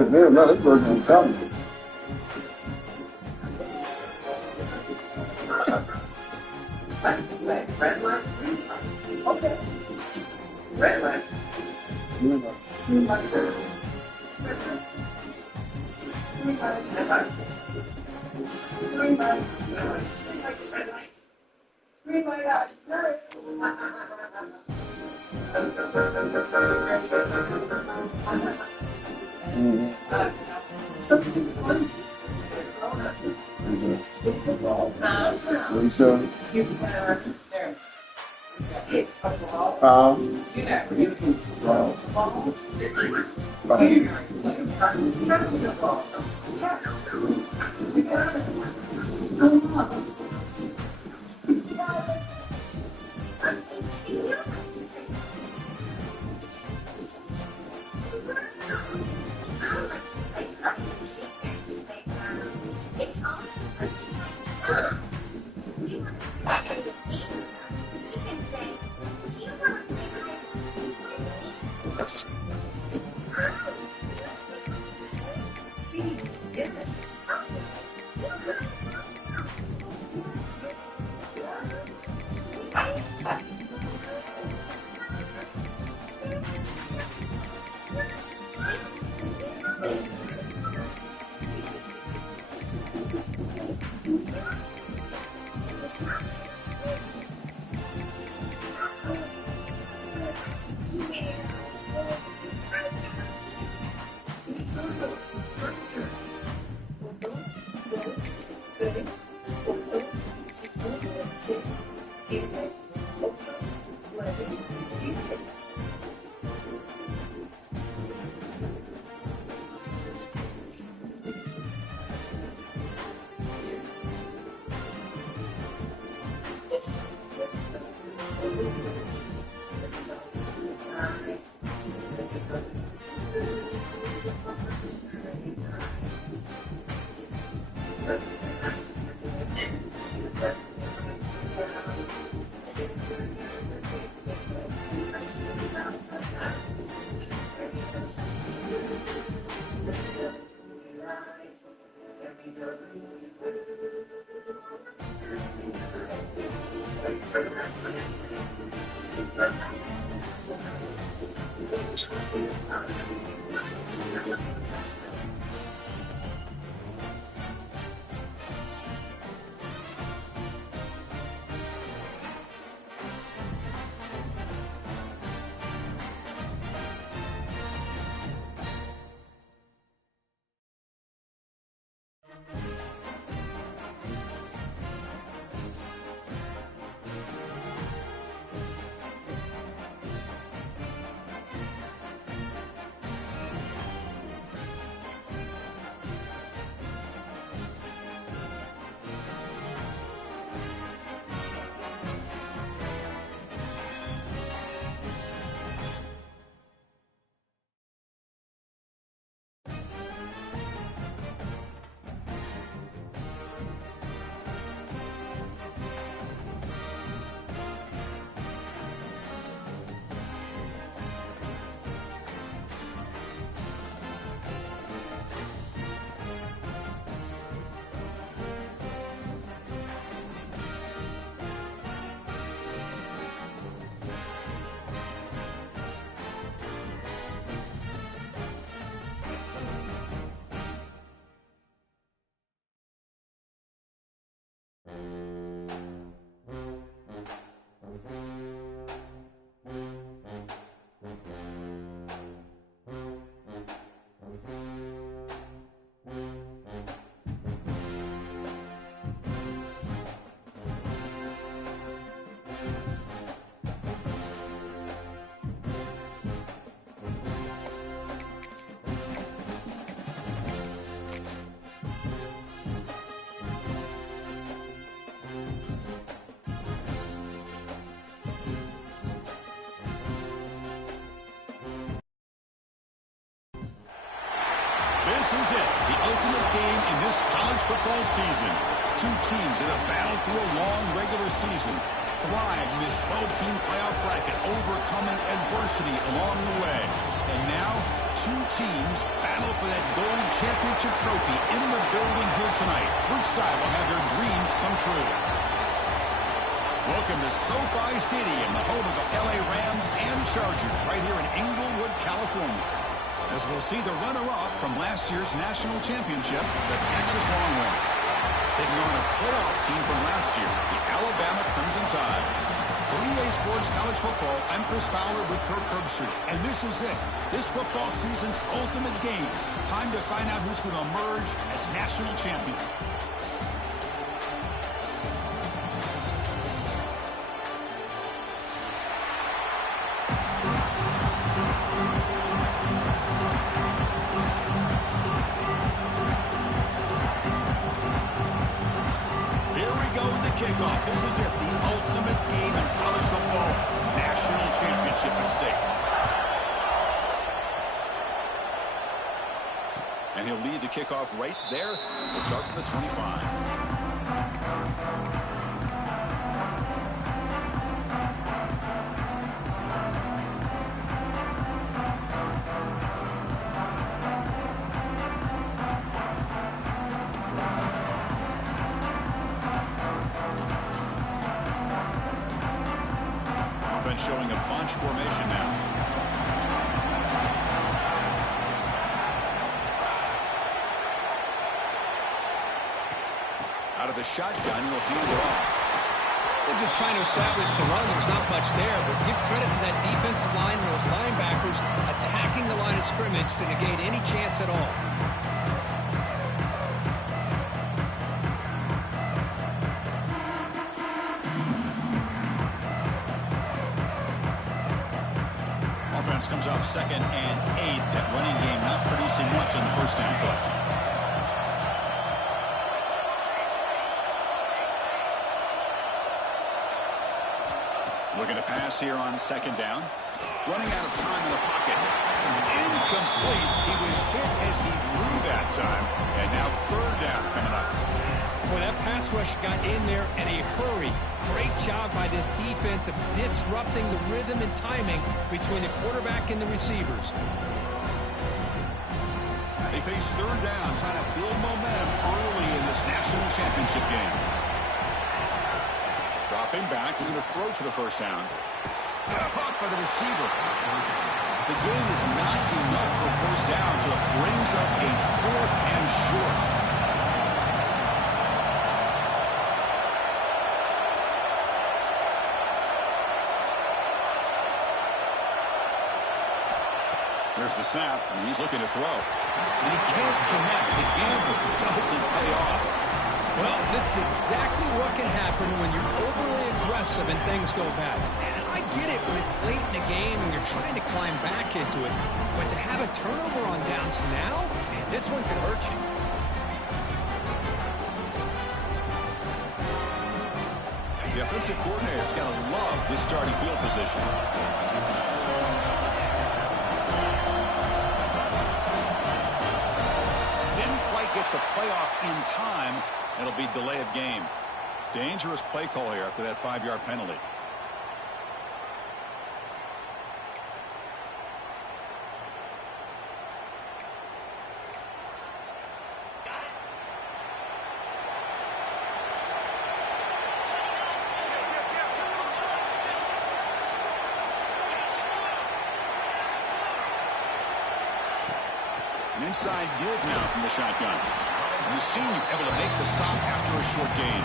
Man, no, this bird's coming. Red line, green line. Okay. Red line. Green line. Green line. Green line. Red line. Green line. Red line. Green light out. Something fun. Lisa. This is it, the ultimate game in this college football season. Two teams that have battled through a long regular season, thrived in this 12-team playoff bracket, overcoming adversity along the way. And now, two teams battle for that gold championship trophy in the building here tonight. Which side will have their dreams come true? Welcome to SoFi Stadium, the home of the LA Rams and Chargers, right here in Inglewood, California. As we'll see the runner-up from last year's national championship, the Texas Longhorns, taking on a playoff team from last year, the Alabama Crimson Tide. For EA Sports College Football, I'm Chris Fowler with Kirk Herbstreit, and this is it. This football season's ultimate game. Time to find out who's going to emerge as national champion. Kickoff. This is it, the ultimate game in college football, national championship at stake. And he'll lead the kickoff right there. We'll start from the 25. Showing a bunch formation now. Out of the shotgun, he'll hand it off. They're just trying to establish the run. There's not much there, but give credit to that defensive line and those linebackers attacking the line of scrimmage to negate any chance at all. Offense comes up 2nd and 8. That running game not producing much on the first down play. Looking to pass here on 2nd down. Running out of time in the pocket. It's incomplete. He was hit as he threw that time. And now 3rd down coming up. Well, that pass rush got in there in a hurry. Great job by this defense of disrupting the rhythm and timing between the quarterback and the receivers. They face 3rd down, trying to build momentum early in this national championship game. Dropping back, looking to throw for the first down. Caught by the receiver. The game is not enough for first down, so it brings up a 4th and short. There's the snap, and he's looking to throw. And he can't connect. The gamble doesn't pay off. Well, this is exactly what can happen when you're overly aggressive and things go bad. And I get it when it's late in the game and you're trying to climb back into it. But to have a turnover on downs now, man, this one could hurt you. The offensive coordinator's got to love this starting field position. Get the playoff in time. It'll be delay of game. Dangerous play call here after that 5-yard penalty. An inside give now from the shotgun. And the senior able to make the stop after a short gain.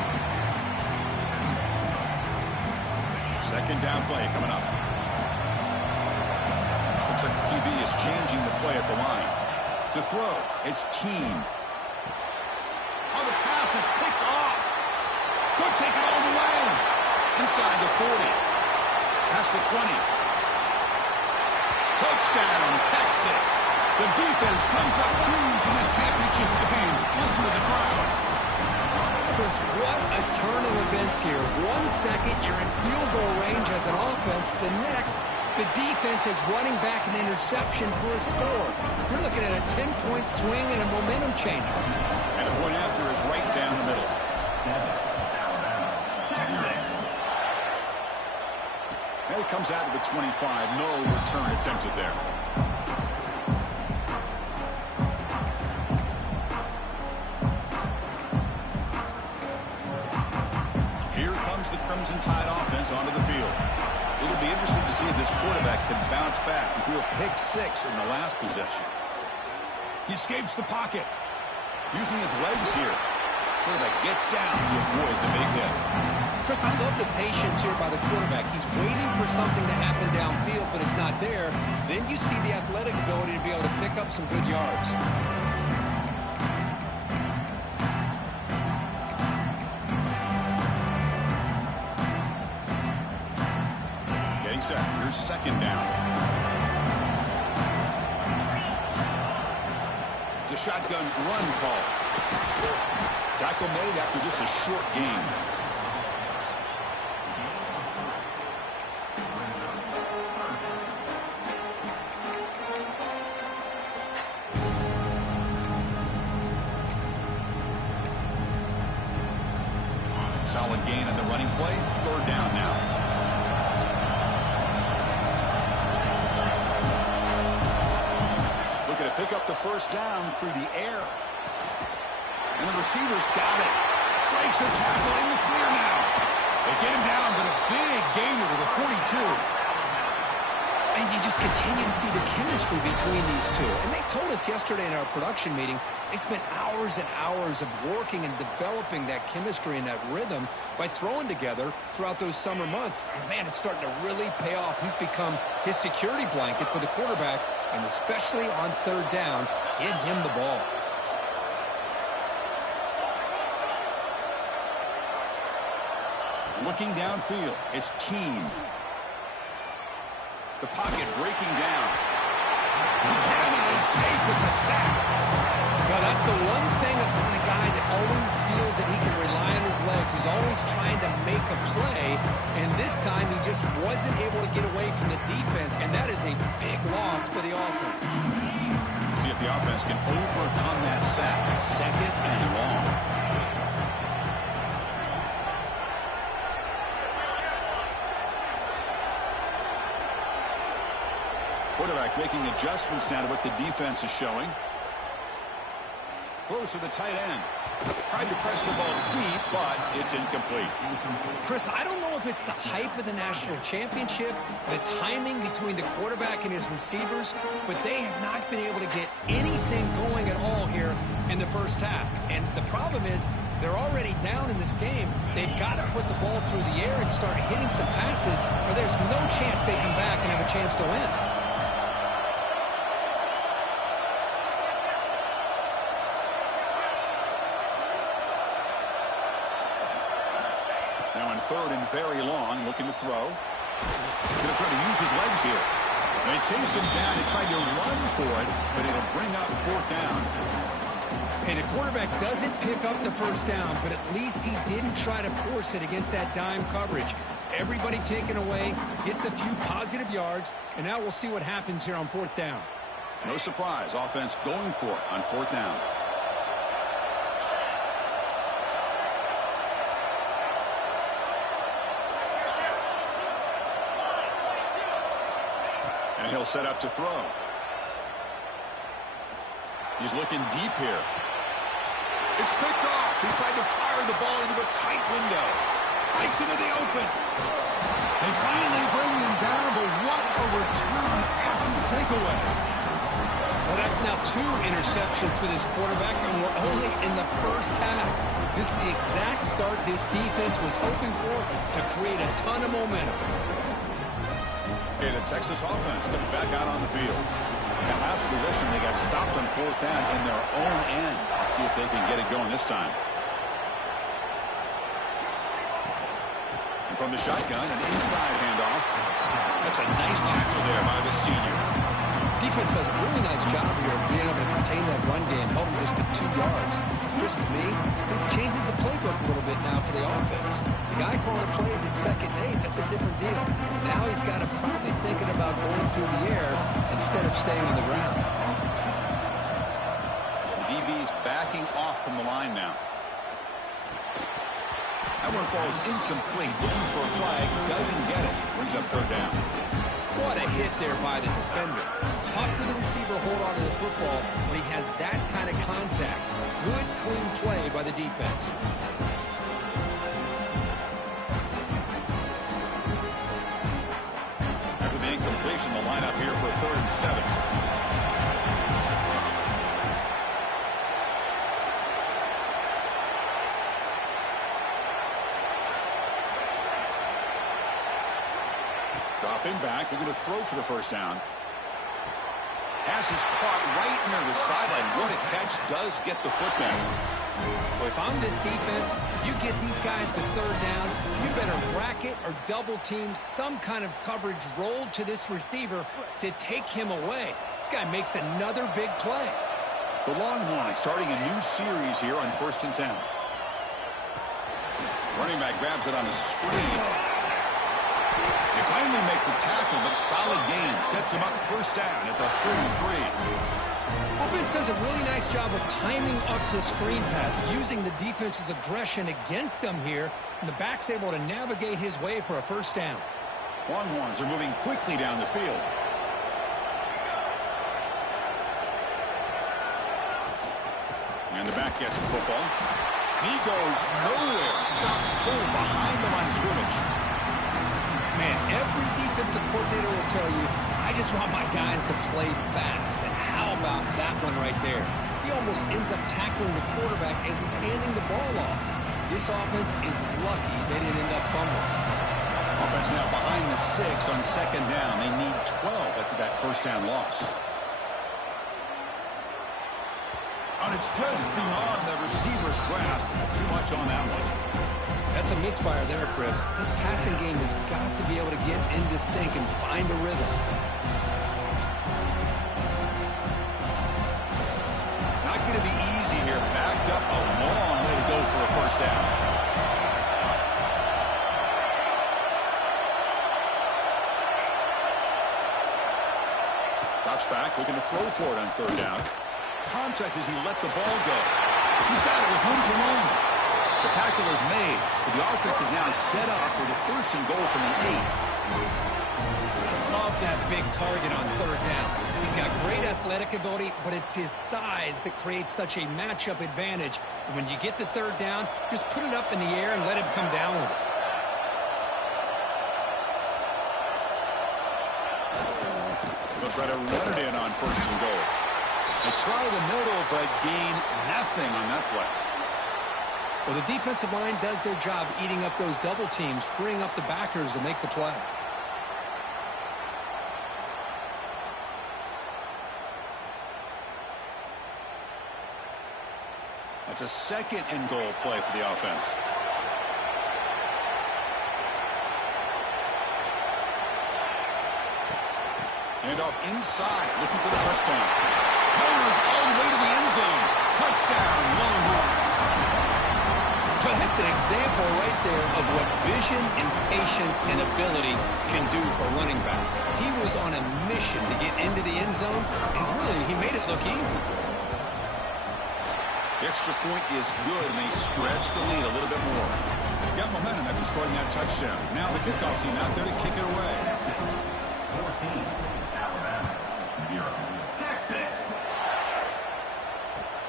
2nd down play coming up. Looks like the QB is changing the play at the line. To throw, it's Keene. Oh, the pass is picked off. Could take it all the way. Inside the 40. Past the 20. Touchdown, Texas. The defense comes up huge in this championship game. Listen to the crowd. Chris, what a turn of events here. 1 second, you're in field goal range as an offense. The next, the defense is running back an interception for a score. you're looking at a 10-point swing and a momentum changer. And the point after is right down the middle. And it comes out of the 25. No return attempted there. Here comes the Crimson Tide offense onto the field. It'll be interesting to see if this quarterback can bounce back. He threw a pick 6 in the last possession. He escapes the pocket. Using his legs here. Quarterback gets down to avoid the big hit. Chris, I love the patience here by the quarterback. He's waiting for something to happen downfield, but it's not there. Then you see the athletic ability to be able to pick up some good yards. Getting set. Here's second down. It's a shotgun run call. Tackle made after just a short gain. Solid gain on the running play. Third down now. Looking to pick up the first down through the air. And the receiver's got it. Breaks a tackle in the clear now. They get him down, but a big gainer to the 42. And you just continue to see the chemistry between these two. And they told us yesterday in our production meeting, they spent hours and hours of working and developing that chemistry and that rhythm by throwing together throughout those summer months. And, man, it's starting to really pay off. He's become his security blanket for the quarterback, and especially on third down, get him the ball. Looking downfield, it's Keene. The pocket breaking down. He cannot escape. It's a sack. Now, that's the one thing about a guy that always feels that he can rely on his legs. He's always trying to make a play, and this time he just wasn't able to get away from the defense, and that is a big loss for the offense. See if the offense can overcome that sack. Second and long. Quarterback making adjustments now to what the defense is showing. Throws to the tight end. Tried to press the ball deep, but it's incomplete. Chris, I don't know if it's the hype of the national championship, the timing between the quarterback and his receivers, but they have not been able to get anything going at all here in the first half. And the problem is they're already down in this game. They've got to put the ball through the air and start hitting some passes, or there's no chance they come back and have a chance to win. Now on third and very long, looking to throw. Going to try to use his legs here. They chase him down and try to run for it, but it'll bring up fourth down. And the quarterback doesn't pick up the first down, but at least he didn't try to force it against that dime coverage. Everybody taken away, gets a few positive yards, and now we'll see what happens here on fourth down. No surprise, offense going for it on fourth down. And he'll set up to throw. He's looking deep here. It's picked off. He tried to fire the ball into a tight window. Breaks into the open. They finally bring him down, but what a return after the takeaway. Well, that's now 2 interceptions for this quarterback, and we're only in the first half. This is the exact start this defense was hoping for to create a ton of momentum. Okay, the Texas offense comes back out on the field. That last possession, they got stopped on fourth down in their own end. Let's see if they can get it going this time. And from the shotgun, an inside handoff. That's a nice tackle there by the senior. Defense does a really nice job here of being able to contain that run game, held him just to 2 yards. Just to me, this changes the playbook a little bit now for the offense. The guy calling plays at 2nd and 8, that's a different deal. Now he's got to probably thinking about going through the air instead of staying on the ground. backing off from the line now. That one falls incomplete. Looking for a flag. Doesn't get it. Brings up third down. What a hit there by the defender. Tough for the receiver hold on to the football when he has that kind of contact. Good, clean play by the defense. After the incompletion, the lineup here for 3rd and 7. Dropping back, they're going to throw for the first down. Pass is caught right near the sideline. What a catch, does get the foot back. Well, if I'm this defense, you get these guys to third down, you better bracket or double team some kind of coverage rolled to this receiver to take him away. This guy makes another big play. The Longhorns starting a new series here on 1st and 10. Running back grabs it on the screen. They finally make the tackle, but solid gain. Sets him up first down at the 33. Offense does a really nice job of timing up the screen pass, using the defense's aggression against them here, and the back's able to navigate his way for a first down. Longhorns are moving quickly down the field. And the back gets the football. He goes nowhere. Stop pulled behind the line of scrimmage. Man, every defensive coordinator will tell you, I just want my guys to play fast. And how about that one right there? He almost ends up tackling the quarterback as he's handing the ball off. This offense is lucky they didn't end up fumbling. Offense now behind the 6 on 2nd down. They need 12 after that first down loss. And it's just beyond the receiver's grasp. Too much on that one. That's a misfire there, Chris. This passing game has got to be able to get into sync and find a rhythm. Not going to be easy here. Backed up a long way to go for a first down. Drops back, looking to throw for it on 3rd down. Contact as he let the ball go. He's got it with room to run. The tackle is made, but the offense is now set up with a 1st and goal from the 8. Love that big target on 3rd down. He's got great athletic ability, but it's his size that creates such a matchup advantage. And when you get to 3rd down, just put it up in the air and let him come down with it. They'll try to run it in on 1st and goal. They try the middle, but gain nothing on that play. Well, the defensive line does their job eating up those double teams, freeing up the backers to make the play. That's a 2nd and goal play for the offense. Handoff inside, looking for the touchdown. Motors all the way to the end zone. Touchdown, Longhorns. But that's an example right there of what vision and patience and ability can do for a running back. He was on a mission to get into the end zone, and really, he made it look easy. The extra point is good, and they stretch the lead a little bit more. They got momentum after scoring that touchdown. Now the kickoff team out there to kick it away. 14, Alabama, 0, Texas.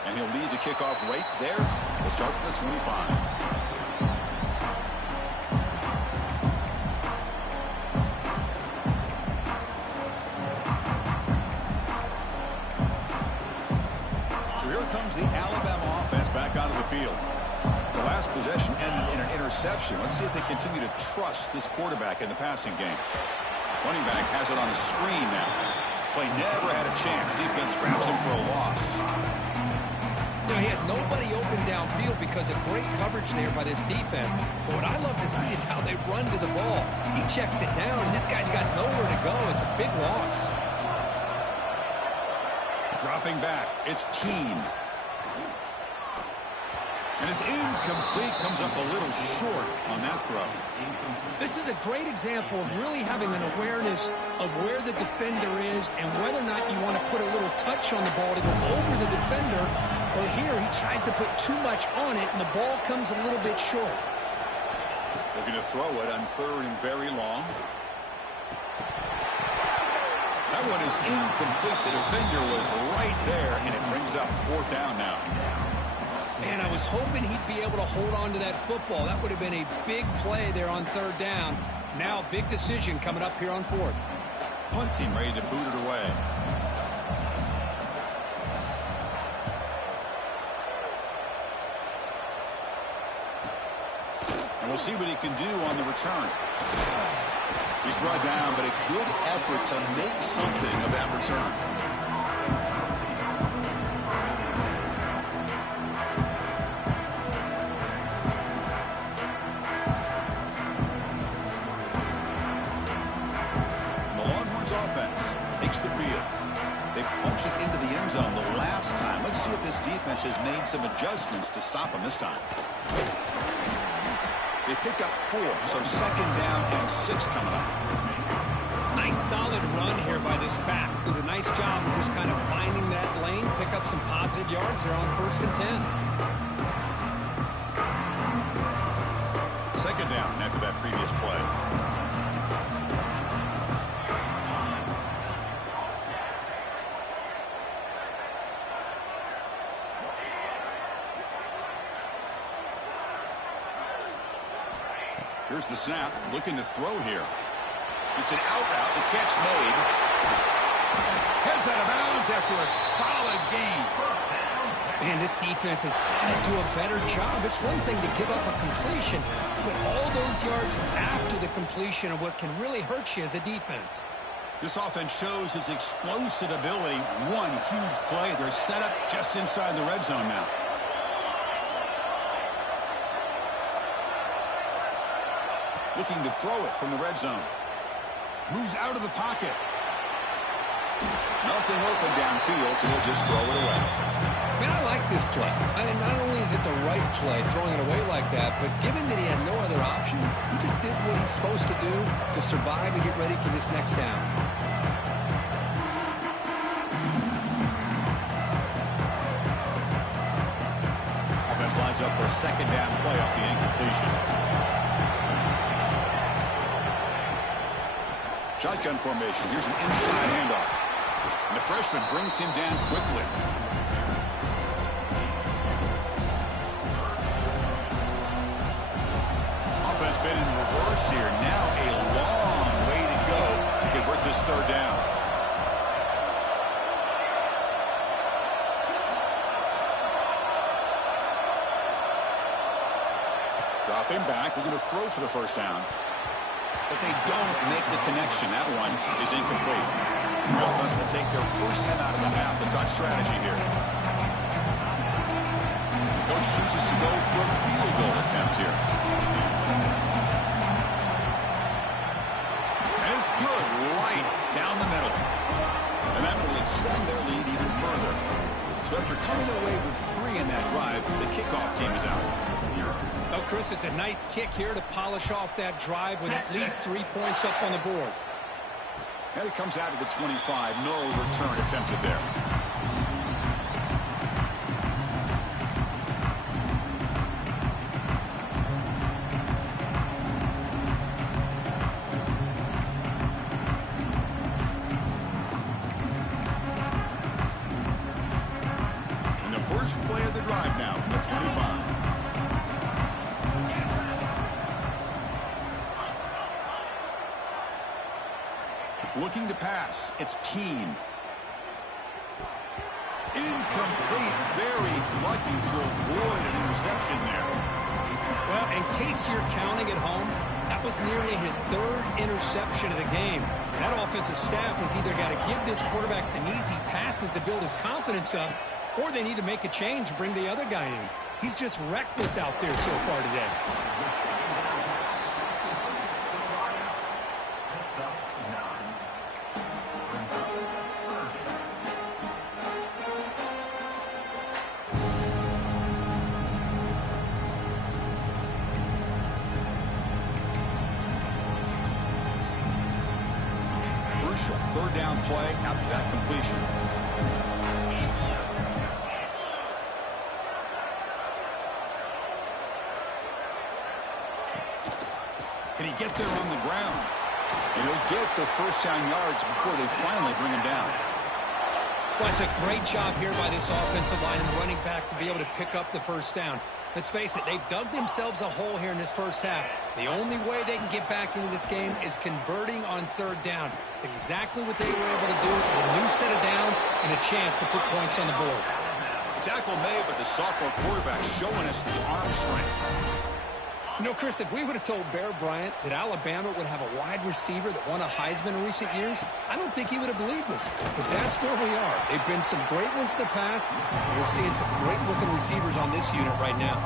And he'll lead the kickoff right there. We'll start with the 25. So here comes the Alabama offense back onto the field. The last possession ended in an interception. Let's see if they continue to trust this quarterback in the passing game. Running back has it on the screen now. Play never had a chance. Defense grabs him for a loss. You know, he had nobody open downfield because of great coverage there by this defense. But what I love to see is how they run to the ball. He checks it down, and this guy's got nowhere to go. It's a big loss. Dropping back, it's Keene. And it's incomplete, comes up a little short on that throw. This is a great example of really having an awareness of where the defender is and whether or not you want to put a little touch on the ball to go over the defender. Or here, he tries to put too much on it, and the ball comes a little bit short. Looking to throw it on 3rd and very long. That one is incomplete. The defender was right there, and it brings up 4th down now. Man, I was hoping he'd be able to hold on to that football. That would have been a big play there on 3rd down. Now, big decision coming up here on 4th. Punt team ready to boot it away. And we'll see what he can do on the return. He's brought down, but a good effort to make something of that return. Let's see if this defense has made some adjustments to stop him this time. They pick up 4, so 2nd down and 6 coming up. Nice solid run here by this back. Did a nice job of just kind of finding that lane, pick up some positive yards there on 1st and 10. 2nd down after that previous play. Here's the snap, looking to throw here. It's an out route, the catch made. Heads out of bounds after a solid gain. Man, this defense has got to do a better job. It's one thing to give up a completion, but all those yards after the completion are what can really hurt you as a defense. This offense shows its explosive ability. One huge play. They're set up just inside the red zone now. Looking to throw it from the red zone. Moves out of the pocket. Nothing open downfield, so they'll just throw it away. Man, I like this play. And not only is it the right play, throwing it away like that, but given that he had no other option, he just did what he's supposed to do to survive and get ready for this next down. Offense lines up for a 2nd down play off the incompletion. Shotgun formation. Here's an inside handoff. And the freshman brings him down quickly. Offense been in reverse here. Now a long way to go to convert this 3rd down. Dropping back. We're going to throw for the 1st down. But they don't make the connection. That one is incomplete. The offense will take their first 10 out of the half. The touch strategy here. The coach chooses to go for a field goal attempt here. And it's good, right down the middle. And that will extend their lead even further. So after coming away with 3 in that drive, the kickoff team is out. Oh, Chris, it's a nice kick here to polish off that drive with at least 3 points up on the board. And it comes out of the 25. No return attempted there. And the first play of the drive now from the 25. Looking to pass. It's Keene. Incomplete. Very lucky to avoid an interception there. Well, in case you're counting at home, that was nearly his 3rd interception of the game. That offensive staff has either got to give this quarterback some easy passes to build his confidence up, or they need to make a change and bring the other guy in. He's just reckless out there so far today. crucial third down play after that completion. Can he get there on the ground? And he'll get the first down yards before they finally bring him down. Well, it's a great job here by this offensive line and running back to be able to pick up the first down. Let's face it, they've dug themselves a hole here in this first half. The only way they can get back into this game is converting on third down. It's exactly what they were able to do with a new set of downs and a chance to put points on the board. The tackle made, but the sophomore quarterback showing us the arm strength. You know, Chris, if we would have told Bear Bryant that Alabama would have a wide receiver that won a Heisman in recent years, I don't think he would have believed us. But that's where we are. They've been some great ones in the past, and we're seeing some great-looking receivers on this unit right now.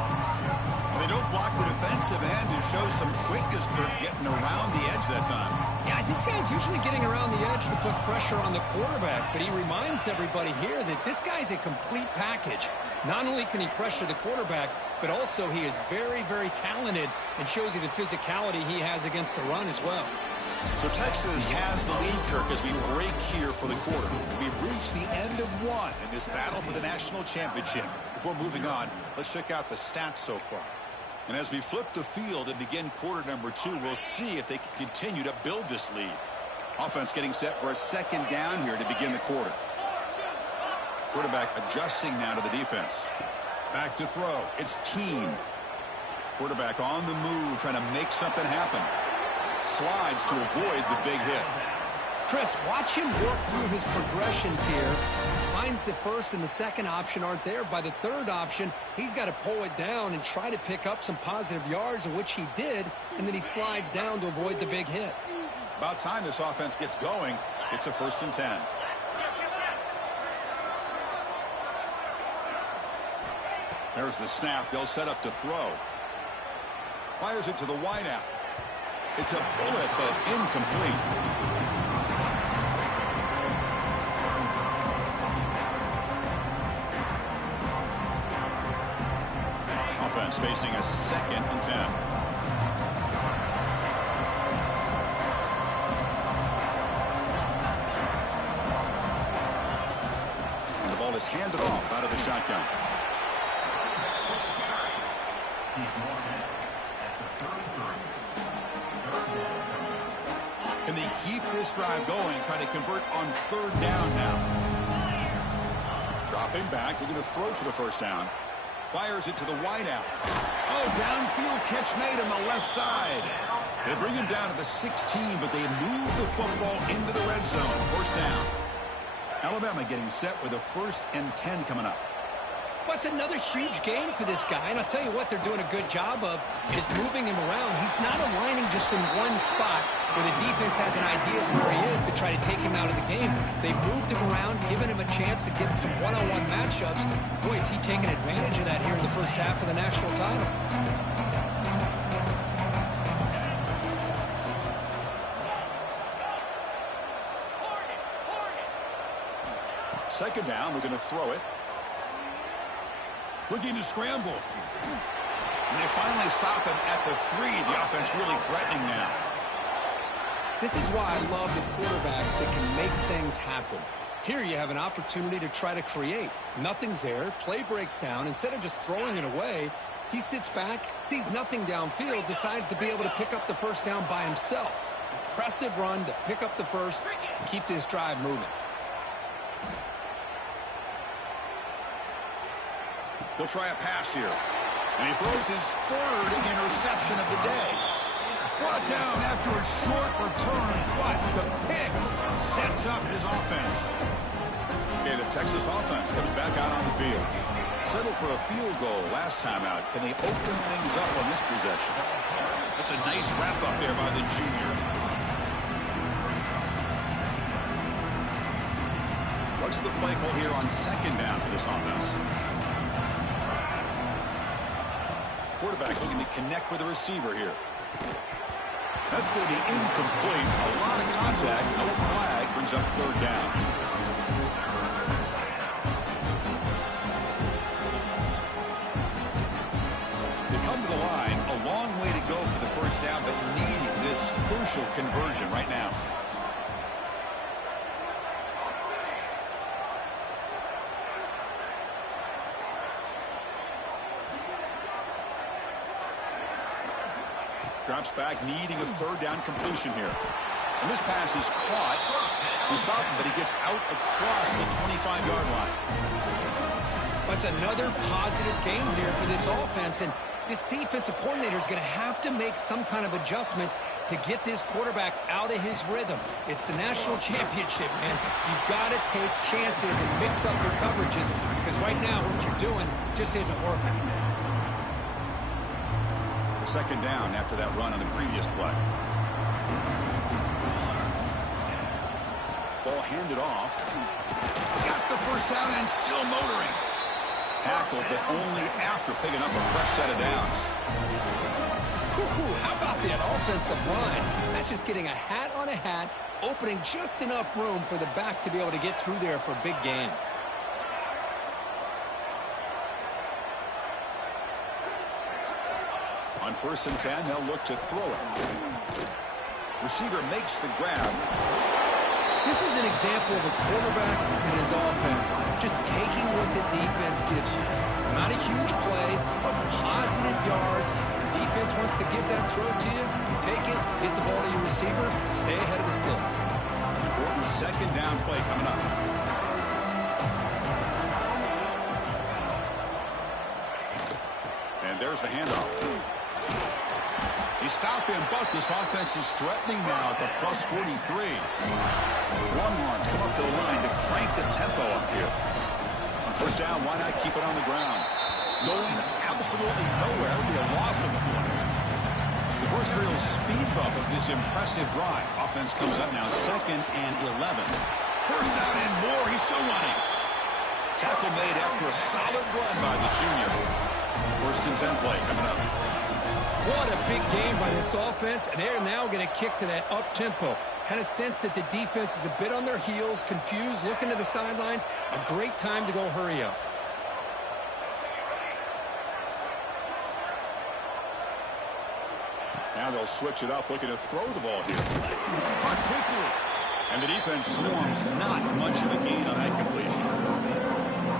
They don't block the defensive end and show some quickness for getting around the edge that time. Yeah, this guy's usually getting around the edge to put pressure on the quarterback, but he reminds everybody here that this guy's a complete package. Not only can he pressure the quarterback, but also he is very, very talented and shows you the physicality he has against the run as well. So Texas has the lead, Kirk, as we break here for the quarter. We've reached the end of one in this battle for the national championship. Before moving on, let's check out the stats so far. And as we flip the field and begin quarter number 2, we'll see if they can continue to build this lead. Offense getting set for a second down here to begin the quarter. Quarterback adjusting now to the defense. Back to throw. It's Keene. Quarterback on the move, trying to make something happen. Slides to avoid the big hit. Chris, watch him work through his progressions here. Finds the first and the second option aren't there. By the third option, he's got to pull it down and try to pick up some positive yards, of which he did, and then he slides down to avoid the big hit. About time this offense gets going. It's a 1st and 10. There's the snap. They'll set up to throw. Fires it to the wideout. It's a bullet, but incomplete. Offense facing a 2nd and 10. And the ball is handed off out of the shotgun. Can they keep this drive going, trying to convert on third down now? Dropping back, looking to throw for the first down. Fires it to the wideout. Oh, downfield catch made on the left side. They bring him down to the 16, but they move the football into the red zone. First down. Alabama getting set with a 1st and 10 coming up. Well, it's another huge game for this guy, and I'll tell you what they're doing a good job of is moving him around. He's not aligning just in one spot where the defense has an idea of where he is to try to take him out of the game. They've moved him around, given him a chance to get some one-on-one matchups. Boy, is he taking advantage of that here in the first half of the national title. Second down, we're going to throw it. Looking to scramble. And they finally stop him at the 3. The offense really threatening now. This is why I love the quarterbacks that can make things happen. Here you have an opportunity to try to create. Nothing's there. Play breaks down. Instead of just throwing it away, he sits back, sees nothing downfield, decides to be able to pick up the first down by himself. Impressive run to pick up the first, keep this drive moving. He'll try a pass here. And he throws his 3rd interception of the day. Brought down after a short return, but the pick sets up his offense. Okay, the Texas offense comes back out on the field. Settled for a field goal last time out. Can they open things up on this possession? That's a nice wrap up there by the junior. What's the play call here on second down for this offense? Quarterback looking to connect with the receiver here. That's going to be incomplete. A lot of contact. No flag. Brings up third down. They come to the line. A long way to go for the first down, but need this crucial conversion right now. Drops back, needing a third down completion here. And this pass is caught. He stopped him, but he gets out across the 25-yard line. That's another positive game here for this offense, and this defensive coordinator is going to have to make some kind of adjustments to get this quarterback out of his rhythm. It's the national championship, man. You've got to take chances and mix up your coverages, because right now what you're doing just isn't working. Second down after that run on the previous play. Ball handed off. Got the first down and still motoring. Tackled, but only after picking up a fresh set of downs. How about that offensive line? That's just getting a hat on a hat, opening just enough room for the back to be able to get through there for a big gain. On 1st and 10, they'll look to throw it. Receiver makes the grab. This is an example of a quarterback and his offense just taking what the defense gives you. Not a huge play, but positive yards. The defense wants to give that throw to you. You take it, get the ball to your receiver, stay ahead of the sticks. Important second down play coming up. And there's the handoff. He stopped him, but this offense is threatening now at the plus 43. Longhorns come up to the line to crank the tempo up here. On 1st down, why not keep it on the ground? Going absolutely nowhere will be a loss of the play. The first real speed bump of this impressive drive. Offense comes up now 2nd and 11. 1st down and more. He's still running. Tackle made after a solid run by the junior. 1st and 10 play coming up. What a big game by this offense, and they're now going to kick to that up-tempo. Kind of sense that the defense is a bit on their heels, confused, looking to the sidelines. A great time to go hurry up. Now they'll switch it up, looking to throw the ball here. Caught quickly. And the defense swarms, not much of a gain on that completion.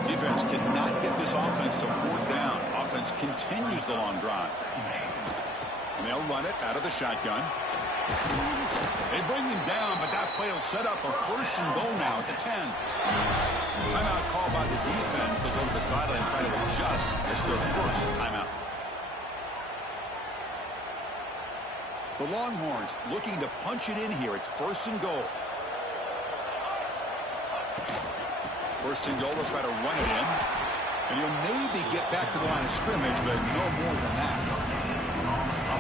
Defense cannot get this offense to 4th down. Offense continues the long drive. And they'll run it out of the shotgun. They bring him down, but that play will set up a 1st and goal now at the 10. Timeout called by the defense. They'll go to the sideline and try to adjust. It's their 1st timeout. The Longhorns looking to punch it in here. It's 1st and goal. 1st and goal, they'll try to run it in. And he'll maybe get back to the line of scrimmage, but no more than that.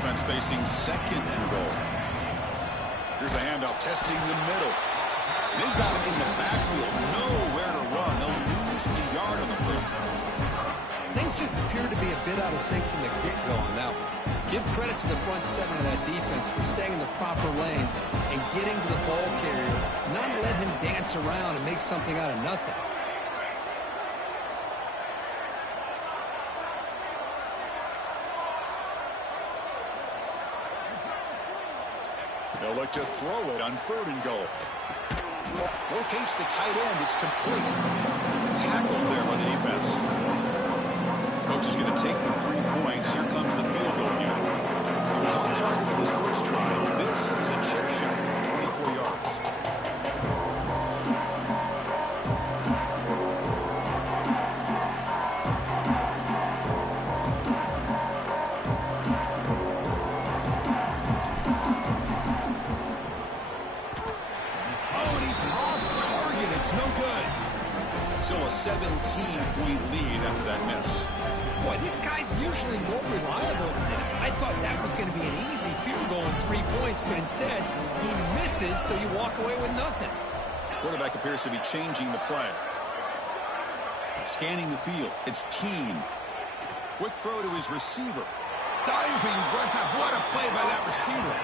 Offense facing 2nd and goal. Here's the handoff, testing the middle. They've got him in the backfield, nowhere to run. They'll lose a yard on the play. Things just appear to be a bit out of sync from the get-go on that one. Give credit to the front 7 of that defense for staying in the proper lanes and getting to the ball carrier, not let him dance around and make something out of nothing. They'll look to throw it on 3rd and goal. Locates the tight end. It's complete. Tackled there by the defense. Coach is going to take the 3 points. Here comes the field goal unit. He was on target with his first try. This is a chip shot for 24 yards. No good. So a 17-point lead after that miss. Boy, this guy's usually more reliable than this. I thought that was going to be an easy field goal in 3 points, but instead, he misses, so you walk away with nothing. Quarterback appears to be changing the play. Scanning the field. It's Keene. Quick throw to his receiver. Diving grab. What a play by that receiver.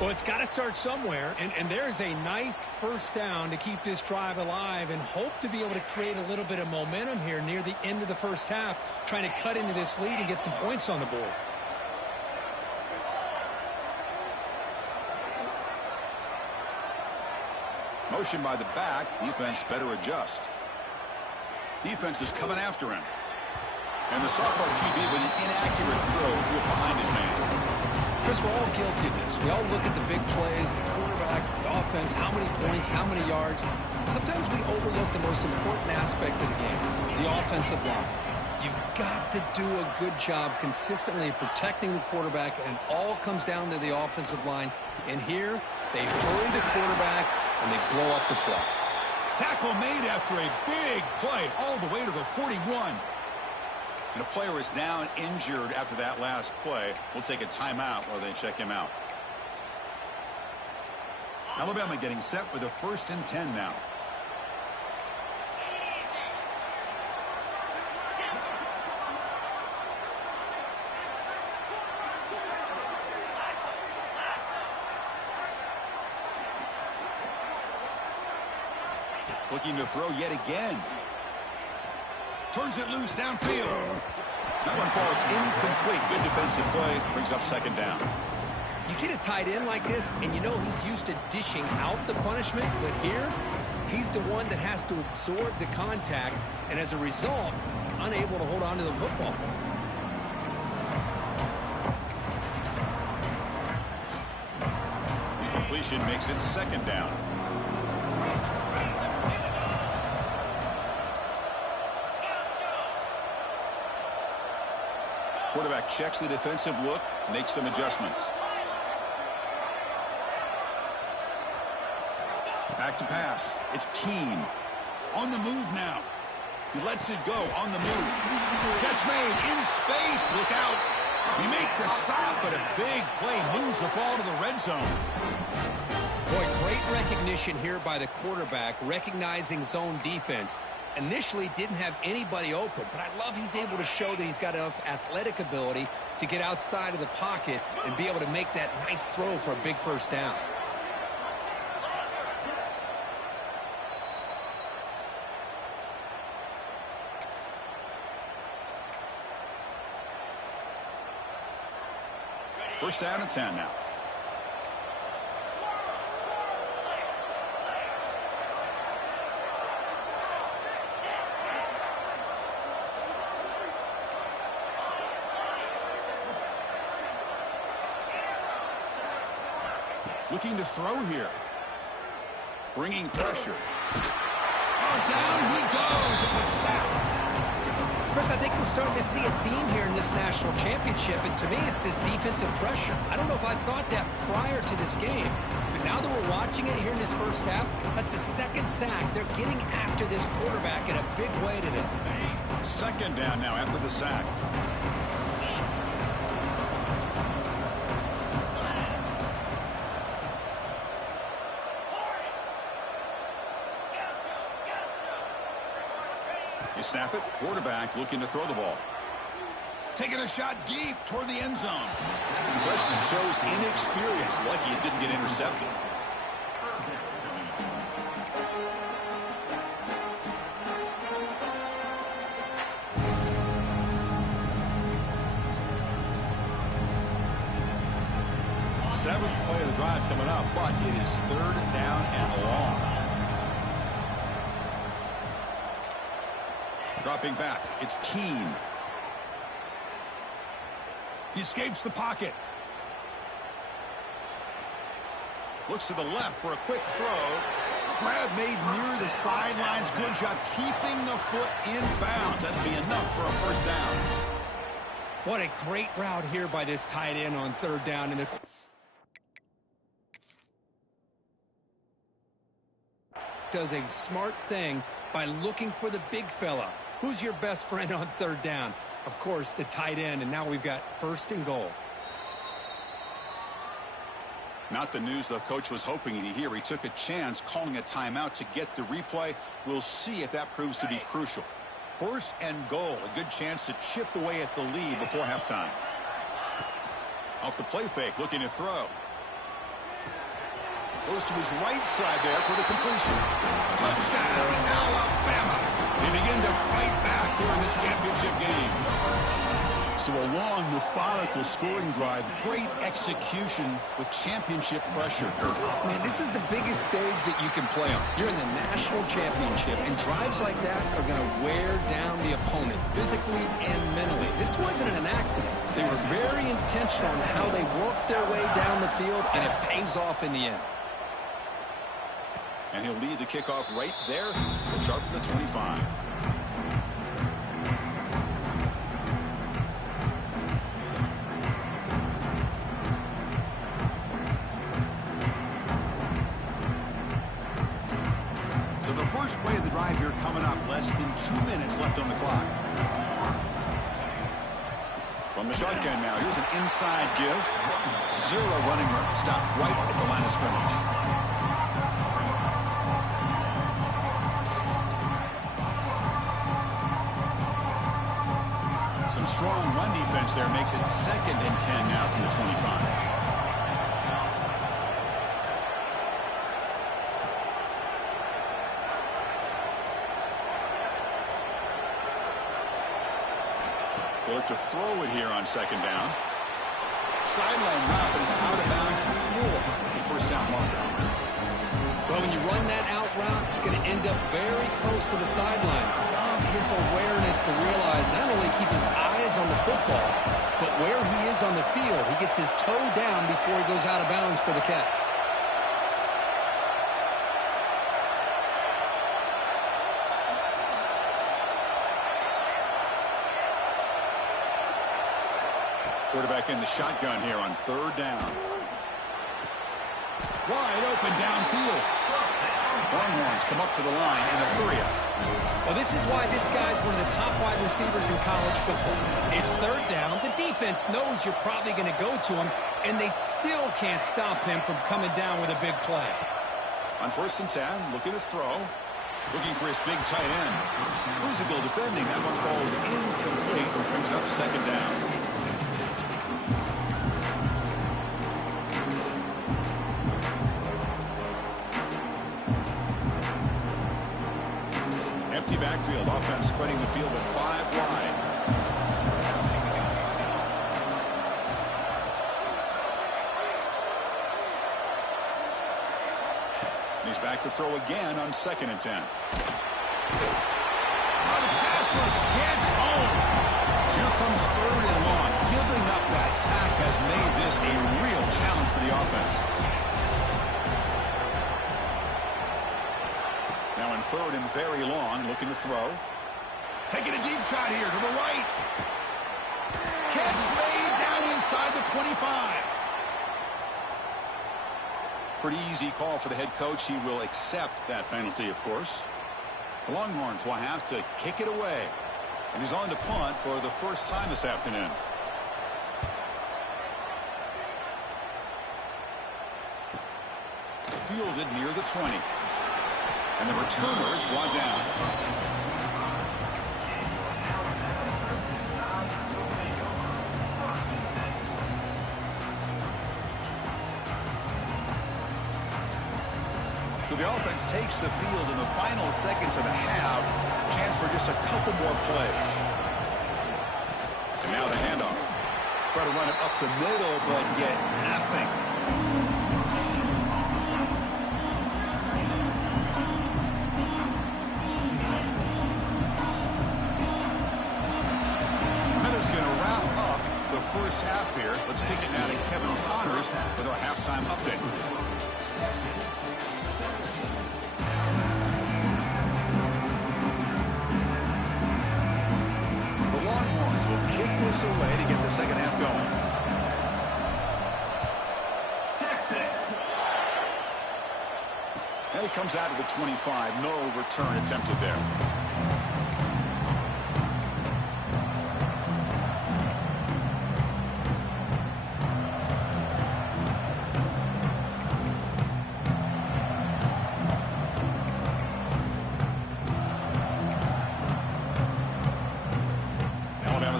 Well, it's got to start somewhere, and there's a nice 1st down to keep this drive alive and hope to be able to create a little bit of momentum here near the end of the 1st half, trying to cut into this lead and get some points on the board. Motion by the back. Defense better adjust. Defense is coming after him. And the sophomore QB with an inaccurate throw threw it behind his man. Chris, we're all guilty of this. We all look at the big plays, the quarterbacks, the offense, how many points, how many yards. Sometimes we overlook the most important aspect of the game, the offensive line. You've got to do a good job consistently protecting the quarterback, and it all comes down to the offensive line. And here, they hurry the quarterback, and they blow up the play. Tackle made after a big play all the way to the 41. And a player is down injured after that last play. We'll take a timeout while they check him out. Alabama getting set for the 1st and 10 now. Looking to throw yet again. Turns it loose downfield. That one falls incomplete. Good defensive play. Brings up 2nd down. You get a tight end like this, and you know he's used to dishing out the punishment, but here, he's the one that has to absorb the contact, and as a result, he's unable to hold on to the football. The completion makes it 2nd down. Quarterback checks the defensive look, makes some adjustments. Back to pass. It's Keene. On the move now. He lets it go on the move. Catch made in space. Look out. He make the stop, but a big play moves the ball to the red zone. Boy, great recognition here by the quarterback, recognizing zone defense. Initially didn't have anybody open, but I love he's able to show that he's got enough athletic ability to get outside of the pocket and be able to make that nice throw for a big 1st down. First down and 10 now. Looking to throw here. Bringing pressure. Oh, down he goes. It's a sack. Chris, I think we're starting to see a theme here in this national championship, and to me, it's this defensive pressure. I don't know if I thought that prior to this game, but now that we're watching it here in this 1st half, that's the 2nd sack. They're getting after this quarterback in a big way today. 2nd down now after the sack. You snap it, quarterback looking to throw the ball. Taking a shot deep toward the end zone. The freshman shows inexperience. Lucky it didn't get intercepted. Seventh play of the drive coming up, but it is 3rd down and long. Dropping back, it's Keene. He escapes the pocket. Looks to the left for a quick throw. Grab made near the sidelines. Good job keeping the foot in bounds. That'll be enough for a 1st down. What a great route here by this tight end on 3rd down. And the does a smart thing by looking for the big fella. Who's your best friend on 3rd down? Of course, the tight end, and now we've got 1st and goal. Not the news the coach was hoping to hear. He took a chance calling a timeout to get the replay. We'll see if that proves to be crucial. 1st and goal, a good chance to chip away at the lead before halftime. Off the play fake, looking to throw. Goes to his right side there for the completion. Touchdown, Alabama. They begin to fight back here in this championship game. So a long, methodical scoring drive, great execution with championship pressure. Man, this is the biggest stage that you can play on. You're in the national championship, and drives like that are going to wear down the opponent physically and mentally. This wasn't an accident. They were very intentional on how they worked their way down the field, and it pays off in the end. And he'll lead the kickoff right there. He'll start from the 25. So the first play of the drive here coming up. Less than 2 minutes left on the clock. From the shotgun now, here's an inside give. Zero running room. Stopped right at the line of scrimmage. Some strong run defense there makes it 2nd and 10 now from the 25. They look to throw it here on 2nd down. Sideline route is out of bounds before the first down marker. Well, when you run that out route, it's going to end up very close to the sideline. Love his awareness to realize not only keep his eyes on the football, but where he is on the field. He gets his toe down before he goes out of bounds for the catch. Quarterback in the shotgun here on 3rd down. Wide open downfield. Longhorns come up to the line in a hurry up. Well, this is why this guy's one of the top wide receivers in college football. It's 3rd down. The defense knows you're probably going to go to him, and they still can't stop him from coming down with a big play. On 1st and 10, looking to throw. Looking for his big tight end. Physical defending. That one falls incomplete. Brings up 2nd down. Empty backfield. Offense spreading the field with 5 wide. And he's back to throw again on 2nd and 10. The pass rush gets home. So here comes 3rd and long. Giving up that sack has made this a real challenge for the offense. Now in 3rd and very long, looking to throw. Taking a deep shot here to the right. Catch made down inside the 25. Pretty easy call for the head coach. He will accept that penalty, of course. The Longhorns will have to kick it away. And he's on to punt for the first time this afternoon. Fielded near the 20. And the returner is brought down. So the offense takes the field in the final seconds of the half. Chance for just a couple more plays. And now the handoff. Try to run it up the middle, but get nothing. Minutes going to wrap up the first half here. Let's kick it now to Kevin Connors with our halftime update. Kick this away to get the second half going. Texas. And he comes out of the 25. No return attempted there.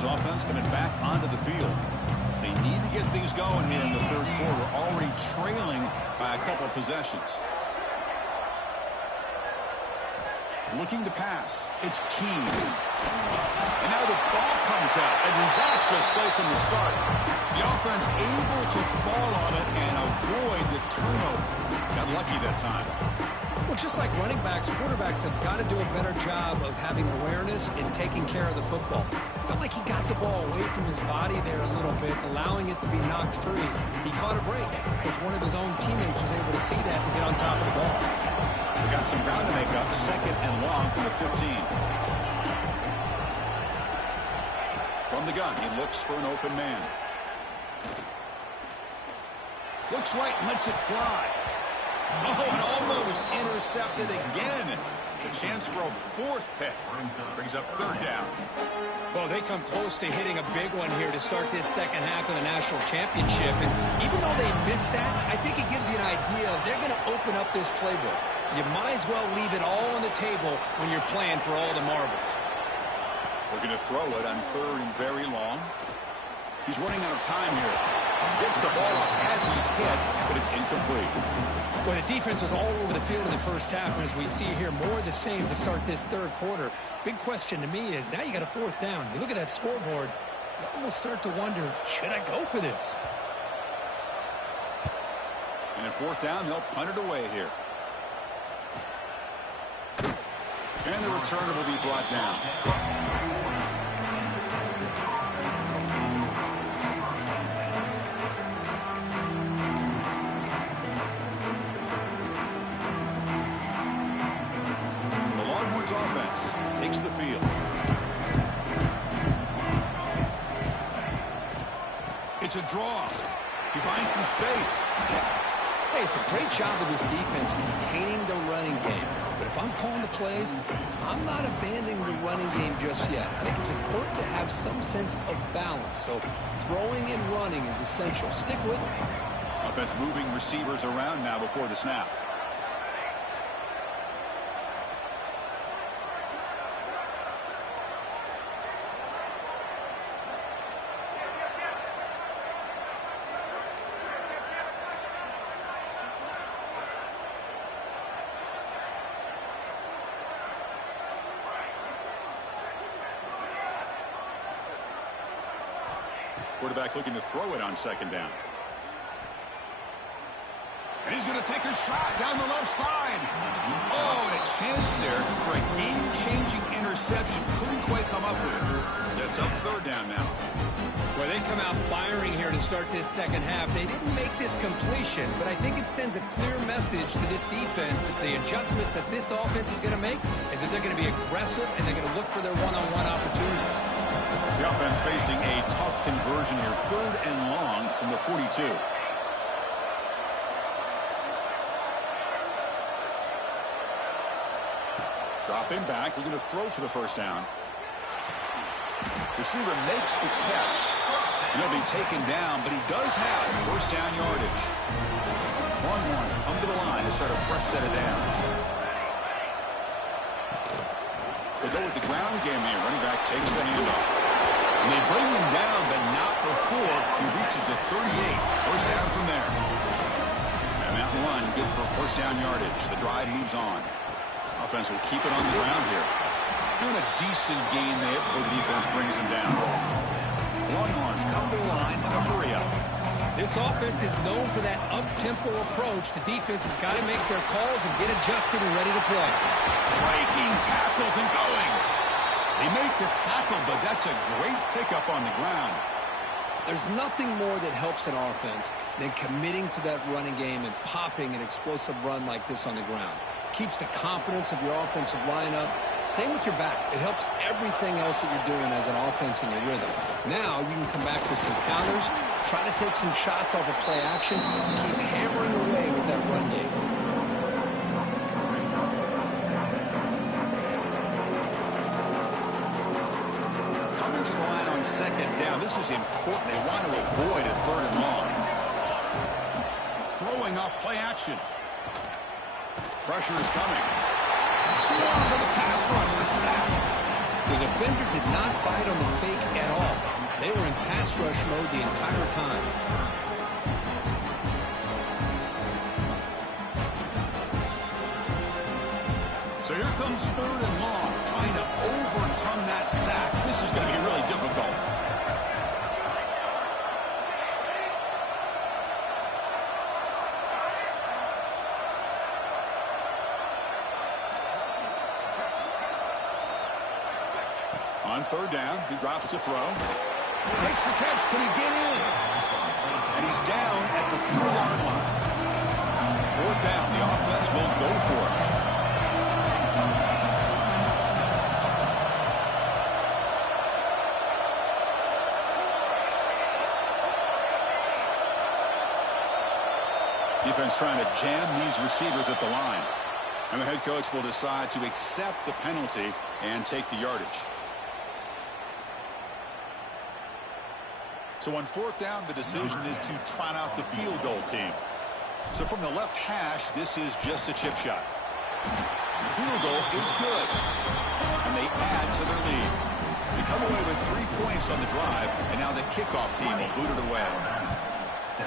Offense coming back onto the field. They need to get things going here in the 3rd quarter, already trailing by a couple of possessions. looking to pass. It's Keene. And now the ball comes out. A disastrous play from the start. The offense able to fall on it and avoid the turnover. Got lucky that time. Well, just like running backs, quarterbacks have got to do a better job of having awareness and taking care of the football. Felt like he got the ball away from his body there a little bit, allowing it to be knocked free. He caught a break because one of his own teammates was able to see that and get on top of the ball. We got some ground to make up. 2nd and long from the 15. From the gun, he looks for an open man. Looks right and lets it fly. Oh, and almost intercepted again. A chance for a 4th pick. Brings up 3rd down. Well, they come close to hitting a big one here to start this second half of the national championship. And even though they missed that, I think it gives you an idea of they're going to open up this playbook. You might as well leave it all on the table when you're playing for all the marbles. We're going to throw it on 3rd and very long. He's running out of time here. Gets the ball off as he's hit, but it's incomplete. Well, the defense was all over the field in the first half, and as we see here, more of the same to start this 3rd quarter. Big question to me is, now you got a 4th down. You look at that scoreboard, you almost start to wonder, should I go for this? And at 4th down, they'll punt it away here. And the returner will be brought down. Offense takes the field. It's a draw. He finds some space. Hey, it's a great job of this defense containing the running game. But if I'm calling the plays, I'm not abandoning the running game just yet. I think it's important to have some sense of balance. So throwing and running is essential. Stick with it. Offense moving receivers around now before the snap. Quarterback looking to throw it on 2nd down. And he's going to take a shot down the left side. Oh, and a chance there for a game-changing interception. Couldn't quite come up with it. Sets up 3rd down now. Well, they come out firing here to start this second half. They didn't make this completion, but I think it sends a clear message to this defense that the adjustments that this offense is going to make is that they're going to be aggressive and they're going to look for their one-on-one opportunities. The offense facing a tough conversion here. 3rd and long from the 42. Dropping back, looking to throw for the 1st down. Receiver makes the catch. And he'll be taken down, but he does have 1st down yardage. Longhorns come to the line to start a fresh set of downs. They go with the ground game here. Running back takes the handoff. And they bring him down, but not before he reaches the 38. 1st down from there. And that run good for 1st down yardage. The drive moves on. Offense will keep it on the ground here. Doing a decent gain there before the defense brings him down. Longhorns come to the line in a hurry-up. This offense is known for that up-tempo approach. The defense has got to make their calls and get adjusted and ready to play. Breaking tackles and going. They make the tackle, but that's a great pickup on the ground. There's nothing more that helps an offense than committing to that running game and popping an explosive run like this on the ground. Keeps the confidence of your offensive lineup. Same with your back. It helps everything else that you're doing as an offense in your rhythm. Now you can come back with some counters, try to take some shots off of play action, and keep hammering away with that run game. Coming to the line on 2nd down. This is important. They want to avoid a 3rd and long. Throwing off play action. Pressure is coming. Swung for the pass rush. The sack. The defender did not bite on the fake at all. They were in pass rush mode the entire time. So here comes 3rd and long, trying to overcome that sack. This is going to be really difficult. On 3rd down, he drops to throw. Makes the catch. Can he get in? And he's down at the 3-yard line. 4th down, the offense will go for it. Defense trying to jam these receivers at the line. And the head coach will decide to accept the penalty and take the yardage. So on 4th down, the decision is to trot out the field goal team. So from the left hash, this is just a chip shot. The field goal is good. And they add to their lead. They come away with 3 points on the drive, and now the kickoff team will boot it away.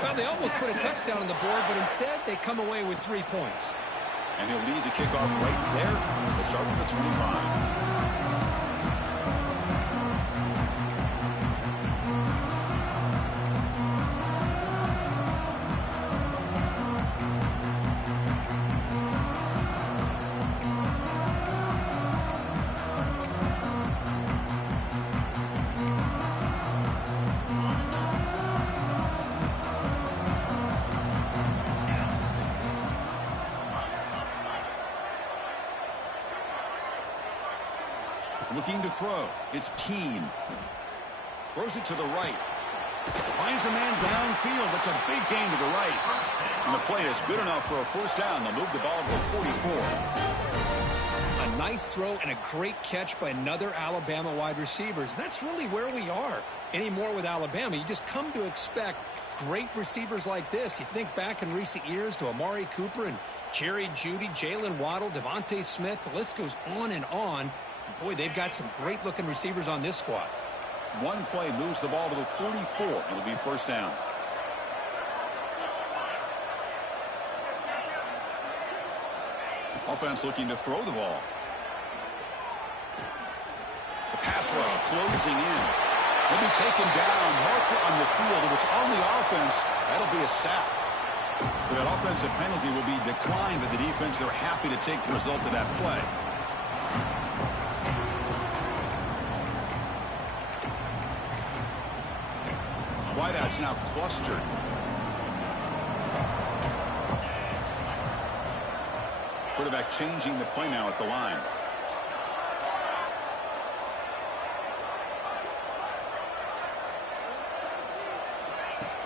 Well, they almost put a touchdown on the board, but instead they come away with 3 points. And he'll lead the kickoff right there. We'll start with the 25. Looking to throw. It's Keene. Throws it to the right. Finds a man downfield. That's a big gain to the right. And the play is good enough for a 1st down. They'll move the ball to the 44. A nice throw and a great catch by another Alabama wide receivers. That's really where we are anymore with Alabama. You just come to expect great receivers like this. You think back in recent years to Amari Cooper and Jerry Jeudy, Jalen Waddle, Devontae Smith. The list goes on and on. And boy, they've got some great-looking receivers on this squad. One play moves the ball to the 44. It'll be 1st down. Offense looking to throw the ball. The pass rush closing in. He'll be taken down. Marker on the field. If it's on the offense, that'll be a sack. But that offensive penalty will be declined by the defense. They're happy to take the result of that play. Wideouts now clustered. Quarterback changing the play now at the line.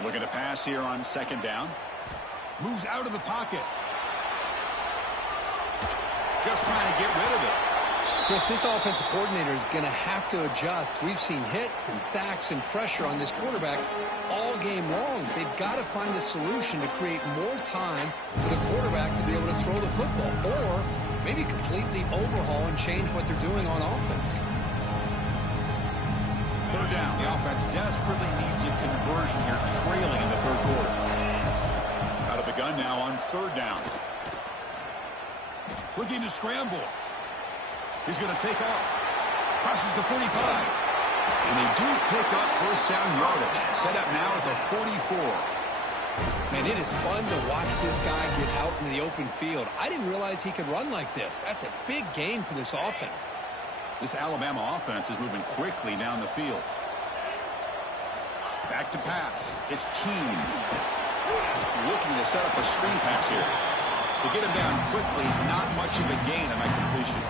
Looking to pass here on 2nd down. Moves out of the pocket. Just trying to get rid of it. Chris, this offensive coordinator is going to have to adjust. We've seen hits and sacks and pressure on this quarterback all game long. They've got to find a solution to create more time for the quarterback to be able to throw the football, or maybe completely overhaul and change what they're doing on offense. 3rd down. The offense desperately needs a conversion here, trailing in the 3rd quarter. Out of the gun now on 3rd down. Looking to scramble. He's going to take off. Crosses the 45. And they do pick up 1st down yardage. Set up now at the 44. Man, it is fun to watch this guy get out in the open field. I didn't realize he could run like this. That's a big gain for this offense. This Alabama offense is moving quickly down the field. Back to pass. It's Keene. Looking to set up a screen pass here. To get him down quickly, not much of a gain on that completion.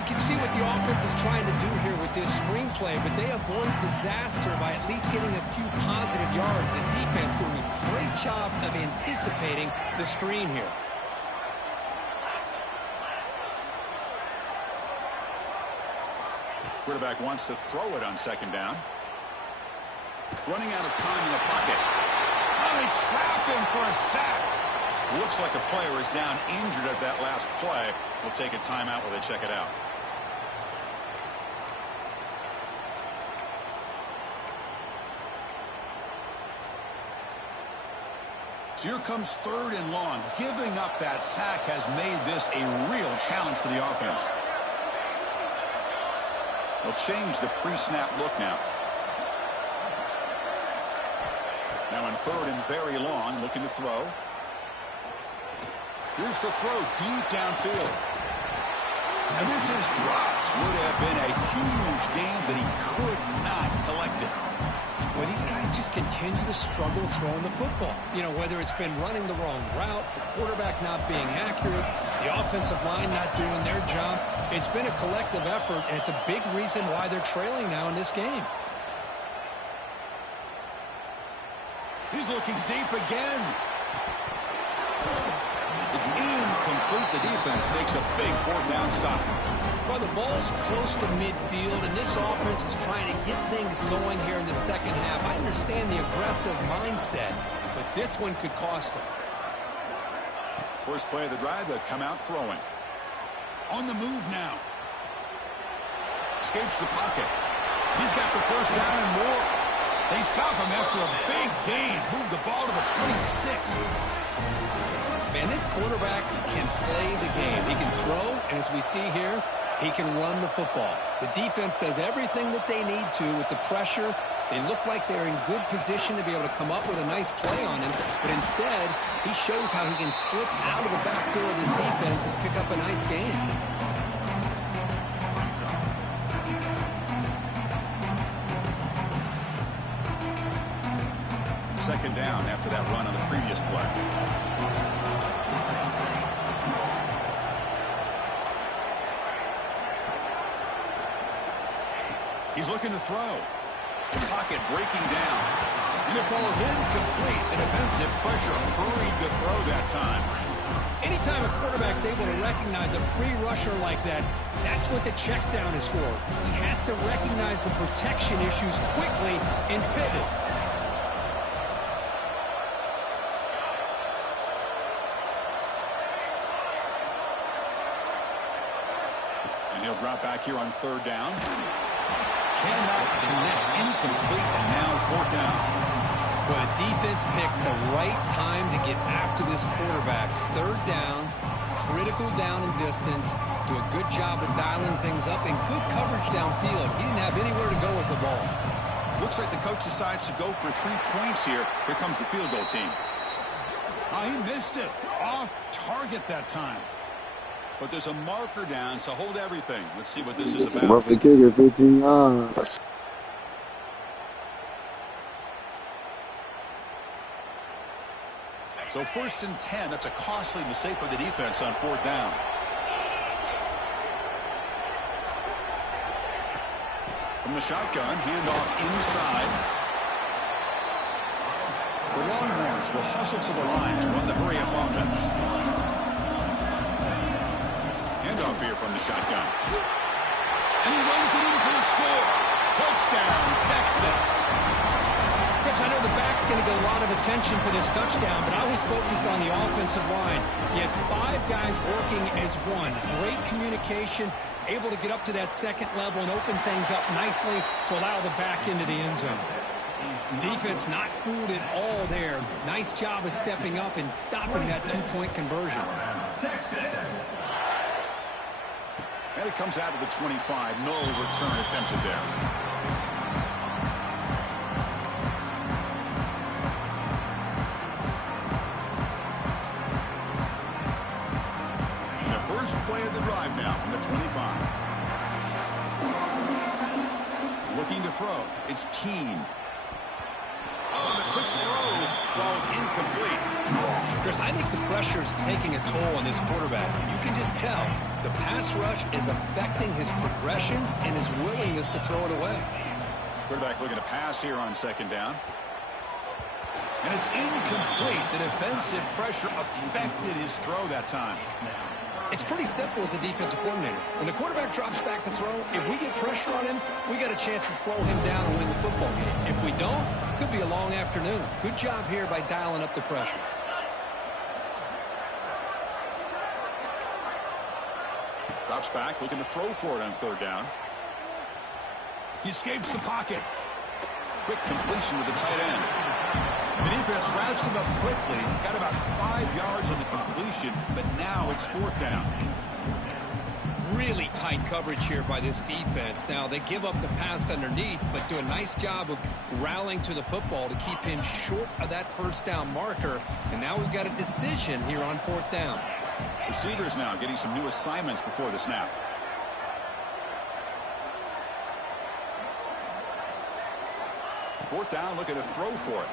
You can see what the offense is trying to do here with this screenplay, but they avoid disaster by at least getting a few positive yards. The defense doing a great job of anticipating the screen here. Quarterback wants to throw it on 2nd down. Running out of time in the pocket. Oh, they trap him for a sack. Looks like a player is down injured at that last play. We'll take a timeout while they check it out. So here comes 3rd and long. Giving up that sack has made this a real challenge for the offense. They'll change the pre-snap look now. Now in 3rd and very long, looking to throw. Here's the throw deep downfield. And this is dropped. Would have been a huge gain, but he could not collect it. Well, these guys just continue to struggle throwing the football. You know, whether it's been running the wrong route, the quarterback not being accurate, the offensive line not doing their job. It's been a collective effort, and it's a big reason why they're trailing now in this game. He's looking deep again. It's incomplete. The defense makes a big 4th down stop. Well, the ball's close to midfield, and this offense is trying to get things going here in the second half. I understand the aggressive mindset, but this one could cost them. First play of the drive, they'll come out throwing. On the move now. Escapes the pocket. He's got the first down and more. They stop him after a big gain. Move the ball to the 26. Man, this quarterback can play the game. He can throw, and as we see here, he can run the football. The defense does everything that they need to with the pressure. They look like they're in good position to be able to come up with a nice play on him, but instead, he shows how he can slip out of the back door of this defense and pick up a nice gain. Second down after that run on the previous play. He's looking to throw. Pocket breaking down. And it falls incomplete. The defensive pressure hurried to throw that time. Anytime a quarterback's able to recognize a free rusher like that, that's what the check down is for. He has to recognize the protection issues quickly and pivot. And he'll drop back here on 3rd down. Cannot connect. Incomplete, and now 4th down. Well, the defense picks the right time to get after this quarterback. 3rd down, critical down and distance. Do a good job of dialing things up and good coverage downfield. He didn't have anywhere to go with the ball. Looks like the coach decides to go for 3 points here. Here comes the field goal team. Oh, he missed it. Off target that time. But there's a marker down, so hold everything. Let's see what this is about. Must have kicked it 15 yards. So 1st and 10, that's a costly mistake for the defense on 4th down. From the shotgun, handoff inside. The Longhorns will hustle to the line to run the hurry-up offense. Handoff here from the shotgun. And he runs it in for the score. Touchdown, Texas. Chris, I know the back's going to get a lot of attention for this touchdown, but I was focused on the offensive line. You had 5 guys working as one. Great communication, able to get up to that second level and open things up nicely to allow the back into the end zone. Defense not fooled at all there. Nice job of stepping up and stopping that 2-point conversion. And it comes out of the 25. No return attempted there. And the first play of the drive now from the 25. Looking to throw. It's Keene. Oh, the quick throw falls incomplete. Chris, I think the pressure's taking a toll on this quarterback. You can just tell the pass rush is affecting his progressions and his willingness to throw it away. Quarterback looking to pass here on 2nd down. And it's incomplete. The defensive pressure affected his throw that time. It's pretty simple as a defensive coordinator. When the quarterback drops back to throw, if we get pressure on him, we got a chance to slow him down and win the football game. If we don't, it could be a long afternoon. Good job here by dialing up the pressure. Drops back, looking to throw for it on 3rd down. He escapes the pocket. Quick completion to the tight end. The defense wraps him up quickly. Got about 5 yards on the completion, but now it's 4th down. Really tight coverage here by this defense. Now, they give up the pass underneath, but do a nice job of rallying to the football to keep him short of that 1st down marker. And now we've got a decision here on 4th down. Receivers now getting some new assignments before the snap. Fourth down, looking to throw for it.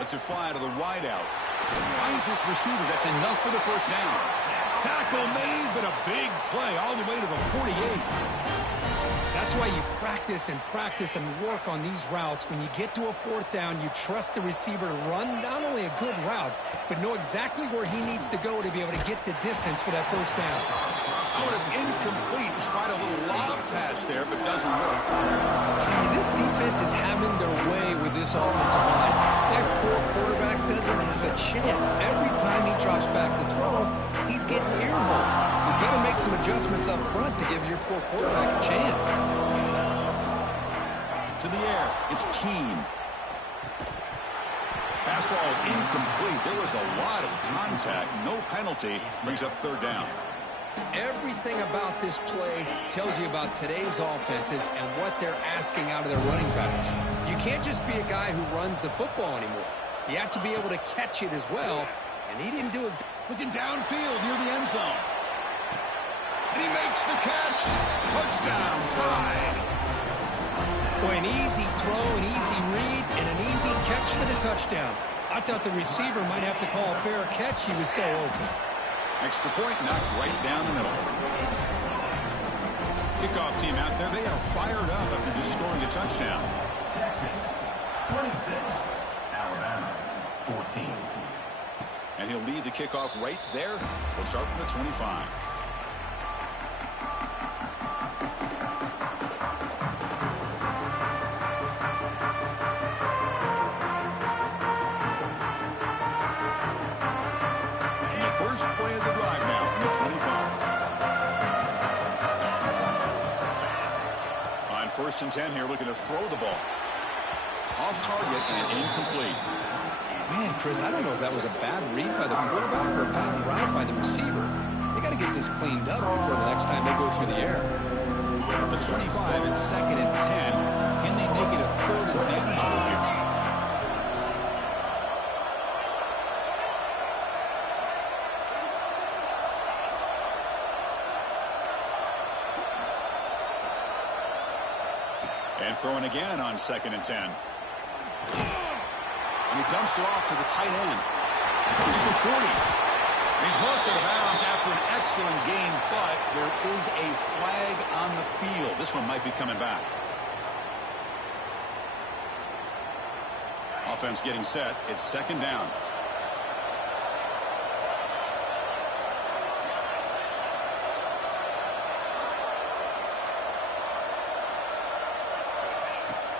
Lets it fly to the wideout. Finds his receiver. That's enough for the 1st down. Tackle made, but a big play all the way to the 48. That's why you practice and work on these routes. When you get to a 4th down, you trust the receiver to run not only a good route, but know exactly where he needs to go to be able to get the distance for that 1st down. Oh, and it's incomplete. Tried a little lob pass there, but doesn't work. This defense is having their way with this offensive line. That poor quarterback doesn't have a chance. Every time he drops back to throw, he's getting earmarked. You've got to make some adjustments up front to give your poor quarterback a chance. To the air, it's Keene. Pass ball is incomplete. There was a lot of contact. No penalty. Brings up 3rd down. Everything about this play tells you about today's offenses and what they're asking out of their running backs. You can't just be a guy who runs the football anymore. You have to be able to catch it as well, and he didn't do it. Looking downfield near the end zone. And he makes the catch. Touchdown, tied. Boy, an easy throw, an easy read, and an easy catch for the touchdown. I thought the receiver might have to call a fair catch. He was so open. Extra point knocked right down the middle. Kickoff team out there. They are fired up after just scoring a touchdown. Texas 26, Alabama 14. And he'll lead the kickoff right there. We'll start from the 25. First play of the drive now from the 25. On 1st and 10 here, looking to throw the ball. Off target and incomplete. Man, Chris, I don't know if that was a bad read by the quarterback or a bad route by the receiver. They got to get this cleaned up before the next time they go through the air. At the 25, it's 2nd and 10. Can they make it a 3rd and manageable here? And throwing again on 2nd and 10. And he dumps it off to the tight end. Push the 40. He's marked out of bounds after an excellent game, but there is a flag on the field. This one might be coming back. Offense getting set. It's 2nd down.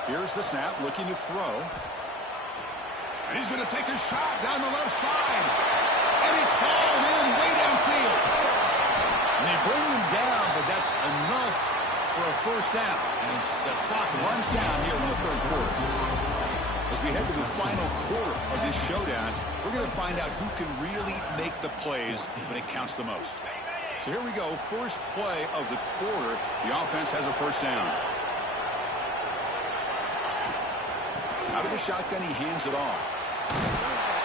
Here's the snap, looking to throw. And he's going to take a shot down the left side. And he's hauled in way downfield. And they bring him down, but that's enough for a 1st down. And the clock runs down here in the 3rd quarter. As we head to the final quarter of this showdown, we're going to find out who can really make the plays when it counts the most. So here we go, first play of the quarter. The offense has a 1st down. Out of the shotgun, he hands it off.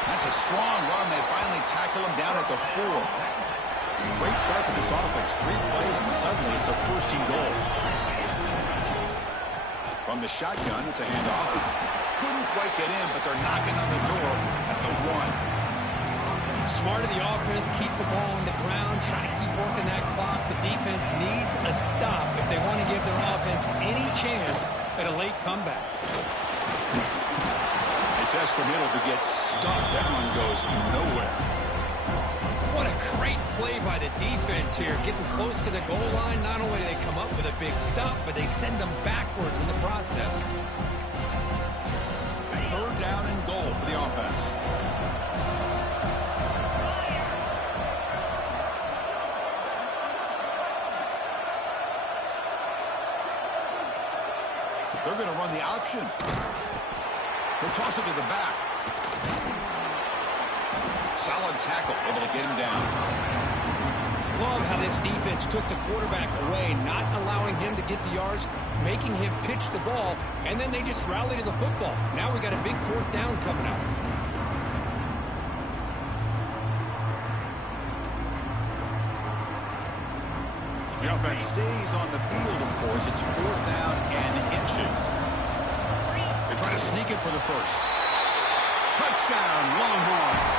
That's a strong run. They finally tackle him down at the 4. Great start for this offense. 3 plays, and suddenly it's a 1st and goal. From the shotgun, it's a handoff. Couldn't quite get in, but they're knocking on the door at the 1. Smart of the offense, keep the ball on the ground, try to keep working that clock. The defense needs a stop if they want to give their offense any chance at a late comeback. Test the middle to get stuck. That one goes nowhere. What a great play by the defense here. Getting close to the goal line, not only do they come up with a big stop, but they send them backwards in the process. 3rd down and goal for the offense. They're going to run the option. He'll toss it to the back. Solid tackle, able to get him down. Love how this defense took the quarterback away, not allowing him to get the yards, making him pitch the ball, and then they just rally to the football. Now we got a big fourth down coming up. The offense stays on the field, of course. It's fourth down and inches. They're trying to sneak it for the first. Touchdown, Longhorns.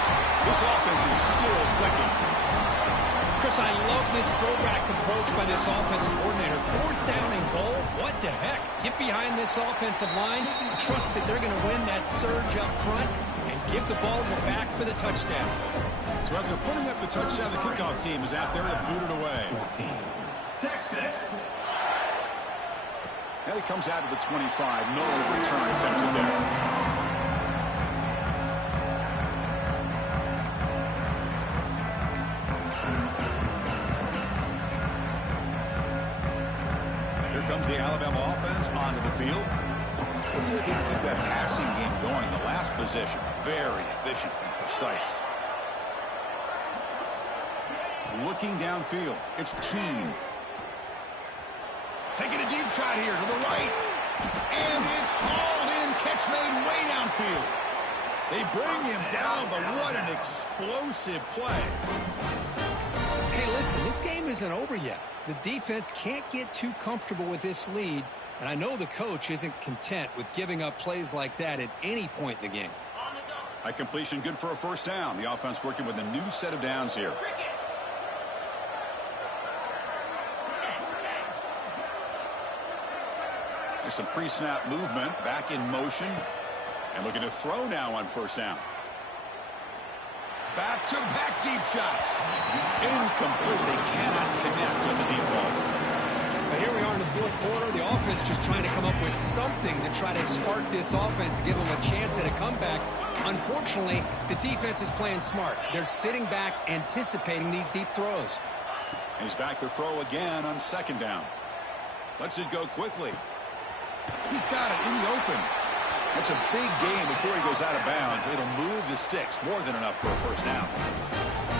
This offense is still clicking. Chris, I love this throwback approach by this offensive coordinator. Fourth down and goal, what the heck? Get behind this offensive line, trust that they're going to win that surge up front, and give the ball to the back for the touchdown. So after putting up the touchdown, the kickoff team is out there to boot it away. 14. Texas. Now he comes out to the 25. No return attempted there. Comes the Alabama offense onto the field. Let's see if he can keep that passing game going. The last possession, very efficient and precise. Looking downfield, it's Keene. Taking a deep shot here to the right. And it's hauled in, catch made way downfield. They bring him down, but what an explosive play. Hey, listen, this game isn't over yet. The defense can't get too comfortable with this lead, and I know the coach isn't content with giving up plays like that at any point in the game. High completion, good for a first down. The offense working with a new set of downs here. There's some pre-snap movement, back in motion, and looking to throw now on first down. Back-to-back deep shots. Incomplete. They cannot connect on the deep ball. But here we are in the fourth quarter. The offense just trying to come up with something to try to spark this offense to give them a chance at a comeback. Unfortunately, the defense is playing smart. They're sitting back, anticipating these deep throws. And he's back to throw again on second down. Lets it go quickly. He's got it in the open. That's a big gain before he goes out of bounds. It'll move the sticks, more than enough for a first down.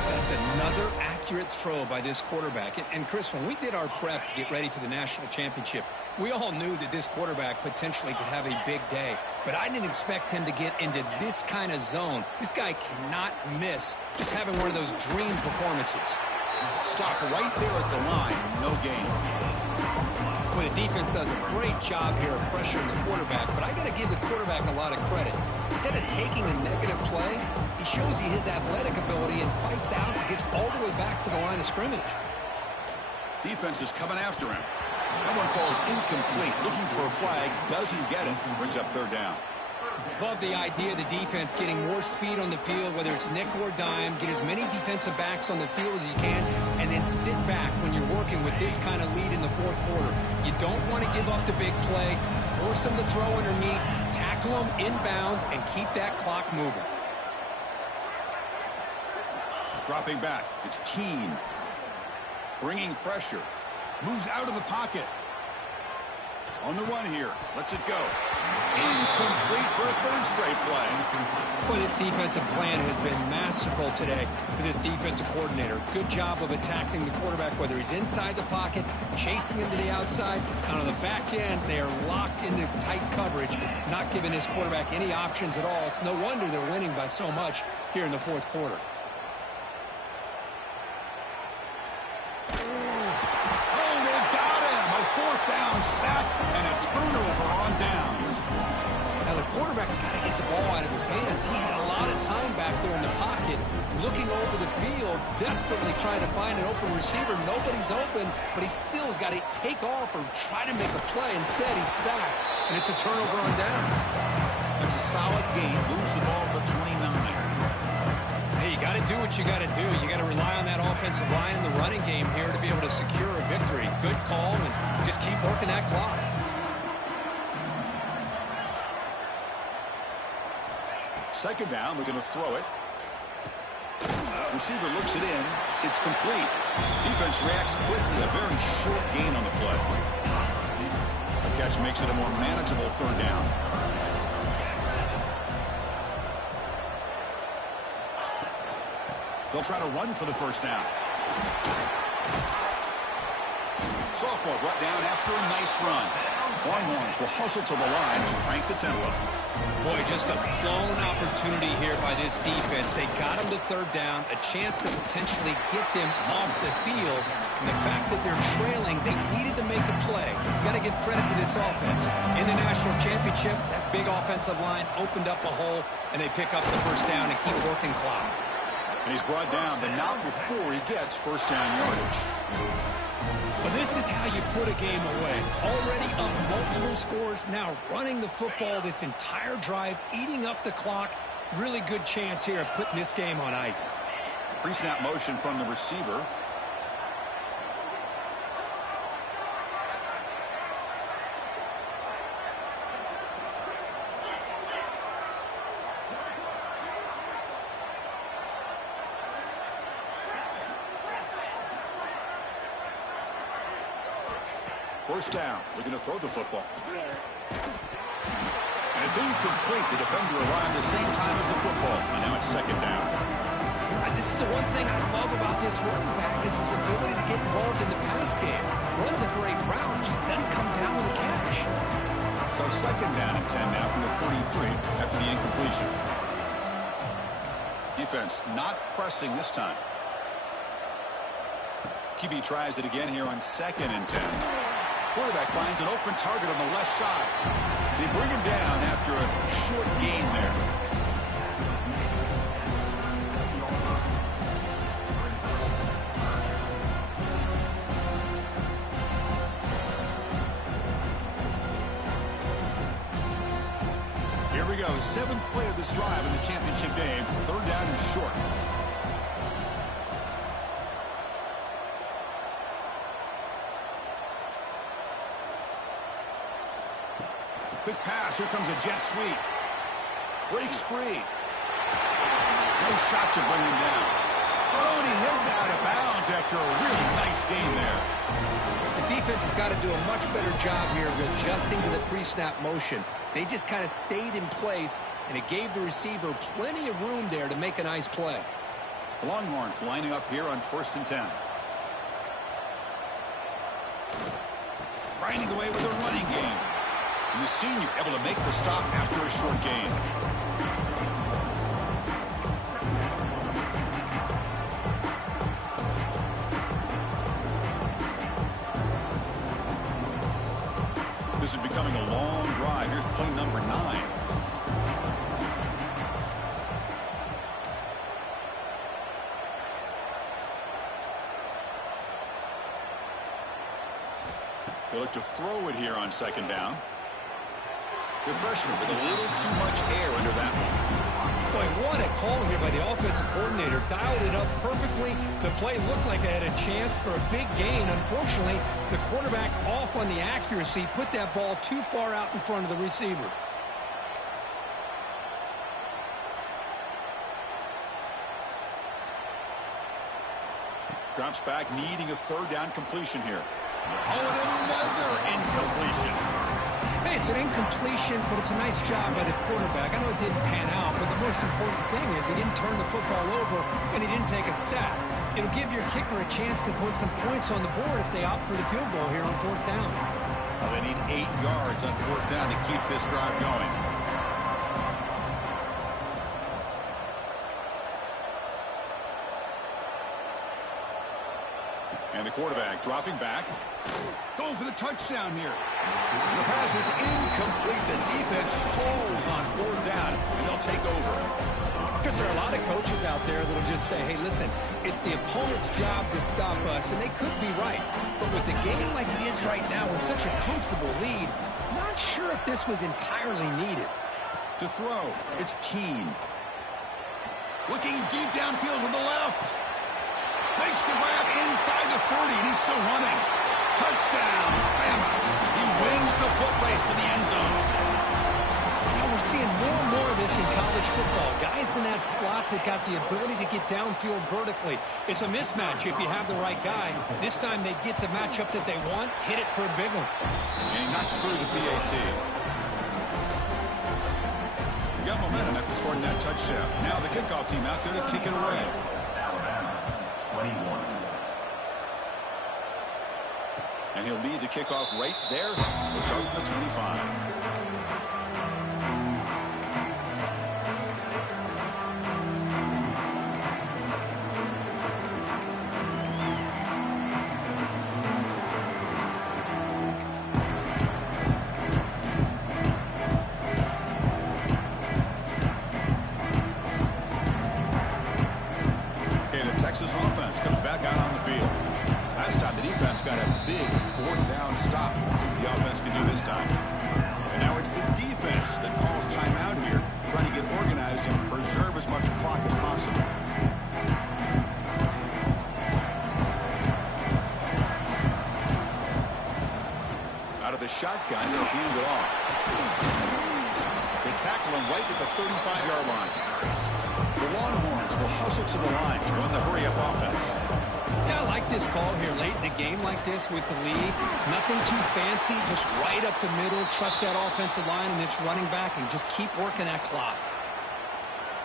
That's another accurate throw by this quarterback. And Chris, when we did our prep to get ready for the national championship, we all knew that this quarterback potentially could have a big day. But I didn't expect him to get into this kind of zone. This guy cannot miss just having one of those dream performances. Stop right there at the line. No gain. Well, the defense does a great job here of pressuring the quarterback, but I got to give the quarterback a lot of credit. Instead of taking a negative play, he shows you his athletic ability and fights out and gets all the way back to the line of scrimmage. Defense is coming after him. That one falls incomplete. Looking for a flag, doesn't get it. Brings up third down. Love the idea of the defense getting more speed on the field, whether it's nickel or dime, get as many defensive backs on the field as you can, and then sit back when you're working with this kind of lead in the fourth quarter. You don't want to give up the big play, force them to throw underneath, tackle them inbounds, and keep that clock moving. Dropping back, it's Keene. Bringing pressure. Moves out of the pocket. On the run here. Lets it go. Incomplete for a third straight play. Boy, this defensive plan has been masterful today for this defensive coordinator. Good job of attacking the quarterback, whether he's inside the pocket, chasing him to the outside. And on the back end, they are locked into tight coverage, not giving this quarterback any options at all. It's no wonder they're winning by so much here in the fourth quarter. Sack and a turnover on downs. Now the quarterback's got to get the ball out of his hands. He had a lot of time back there in the pocket, looking over the field, desperately trying to find an open receiver. Nobody's open, but he still has got to take off or try to make a play. Instead, he's sacked, and it's a turnover on downs. That's a solid gain. Moves the ball to the 29. Hey, you got to do what you got to do. You got to rely on that offensive line in the running game here to be able to secure a victory. Good call, and just keep working that clock. Second down, we're going to throw it. Receiver looks it in. It's complete. Defense reacts quickly. A very short gain on the play. The catch makes it a more manageable third down. They'll try to run for the first down. Sophomore brought down after a nice run. Longhorns will hustle to the line to crank the tempo. Boy, just a blown opportunity here by this defense. They got them to third down, a chance to potentially get them off the field. And the fact that they're trailing, they needed to make a play. You got to give credit to this offense. In the national championship, that big offensive line opened up a hole, and they pick up the first down and keep working clock. And he's brought down, but not before he gets first down yardage. But this is how you put a game away. Already up multiple scores, now running the football this entire drive, eating up the clock. Really good chance here of putting this game on ice. Pre-snap motion from the receiver. First down. Looking to throw the football. And it's incomplete. The defender arrived the same time as the football. And now it's second down. This is the one thing I love about this running back is his ability to get involved in the pass game. Runs a great route, just doesn't come down with a catch. So second down and 10 now from the 43 after the incompletion. Defense not pressing this time. QB tries it again here on second and 10. Quarterback finds an open target on the left side. They bring him down after a short gain there. Here we go. Seventh play of this drive in the championship game. Third down and short. Quick pass. Here comes a jet sweep. Breaks free. No shot to bring him down. Oh, and he heads out of bounds after a really nice gain there. The defense has got to do a much better job here of adjusting to the pre-snap motion. They just kind of stayed in place, and it gave the receiver plenty of room there to make a nice play. The Longhorns lining up here on first and 10. Grinding away with a running game. And the senior able to make the stop after a short gain. This is becoming a long drive. Here's play number 9. They look to throw it here on second down. The freshman with a little too much air under that one. Boy, what a call here by the offensive coordinator. Dialed it up perfectly. The play looked like it had a chance for a big gain. Unfortunately, the quarterback off on the accuracy, put that ball too far out in front of the receiver. Drops back, needing a third down completion here. Oh, and another incompletion. Hey, it's an incompletion, but it's a nice job by the quarterback. I know it didn't pan out, but the most important thing is he didn't turn the football over and he didn't take a sack. It'll give your kicker a chance to put some points on the board if they opt for the field goal here on fourth down. Well, they need 8 yards on fourth down to keep this drive going. And the quarterback dropping back. Going for the touchdown here. The pass is incomplete. The defense holds on fourth down, and they'll take over. Because there are a lot of coaches out there that'll just say, hey, listen, it's the opponent's job to stop us, and they could be right. But with the game like it is right now with such a comfortable lead, not sure if this was entirely needed. To throw, it's Keene. Looking deep downfield to the left. Makes the grab inside the 30, and he's still running. Touchdown, Bama. He wins the foot race to the end zone. Now we're seeing more and more of this in college football. Guys in that slot that got the ability to get downfield vertically. It's a mismatch if you have the right guy. This time they get the matchup that they want, hit it for a big one. And he knocks through the PAT. We got momentum after scoring that touchdown. Now the kickoff team out there to kick it away. 21. And he'll lead the kickoff right there. We'll start from the 25. Texas offense comes back out on the field. Last time the defense got a big fourth down stop. Let's see what the offense can do this time. And now it's the defense that calls timeout here, trying to get organized and preserve as much clock as possible. Out of the shotgun, they'll hand it off. They tackle him right at the 35-yard line. The Longhorns will hustle to the line to run the hurry-up offense. Yeah, I like this call here late in the game like this with the lead. Nothing too fancy, just right up the middle. Trust that offensive line and its running back and just keep working that clock.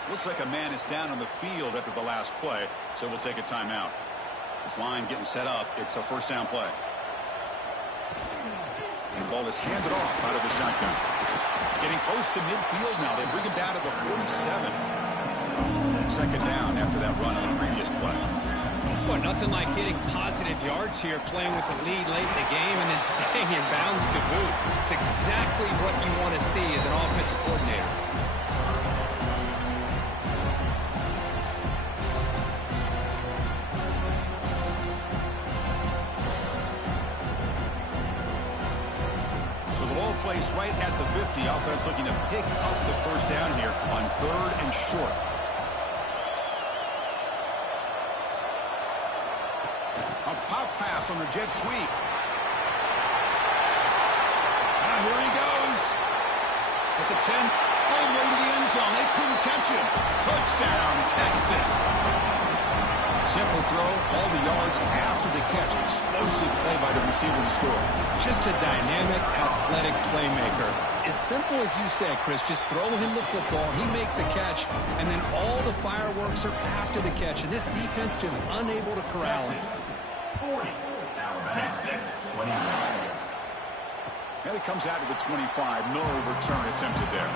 Looks like a man is down on the field after the last play, so we'll take a timeout. This line getting set up. It's a first down play. And the ball is handed off out of the shotgun. Getting close to midfield now. They bring him down to the 47. Second down after that run on the previous play. Well, nothing like getting positive yards here, playing with the lead late in the game and then staying in bounds to boot. It's exactly what you want to see as an offensive coordinator. So the ball placed right at the 50. Offense looking to pick up the first down here on 3rd and short. A pop pass on the jet sweep. And here he goes. At the 10, all the way to the end zone. They couldn't catch him. Touchdown, Texas. Simple throw, all the yards after the catch. Explosive play by the receiver to score. Just a dynamic, athletic playmaker. As simple as you say, Chris, just throw him the football, he makes a catch, and then all the fireworks are after the catch. And this defense just unable to corral him. 40. Texas 21. And it comes out to the 25. No return attempted there.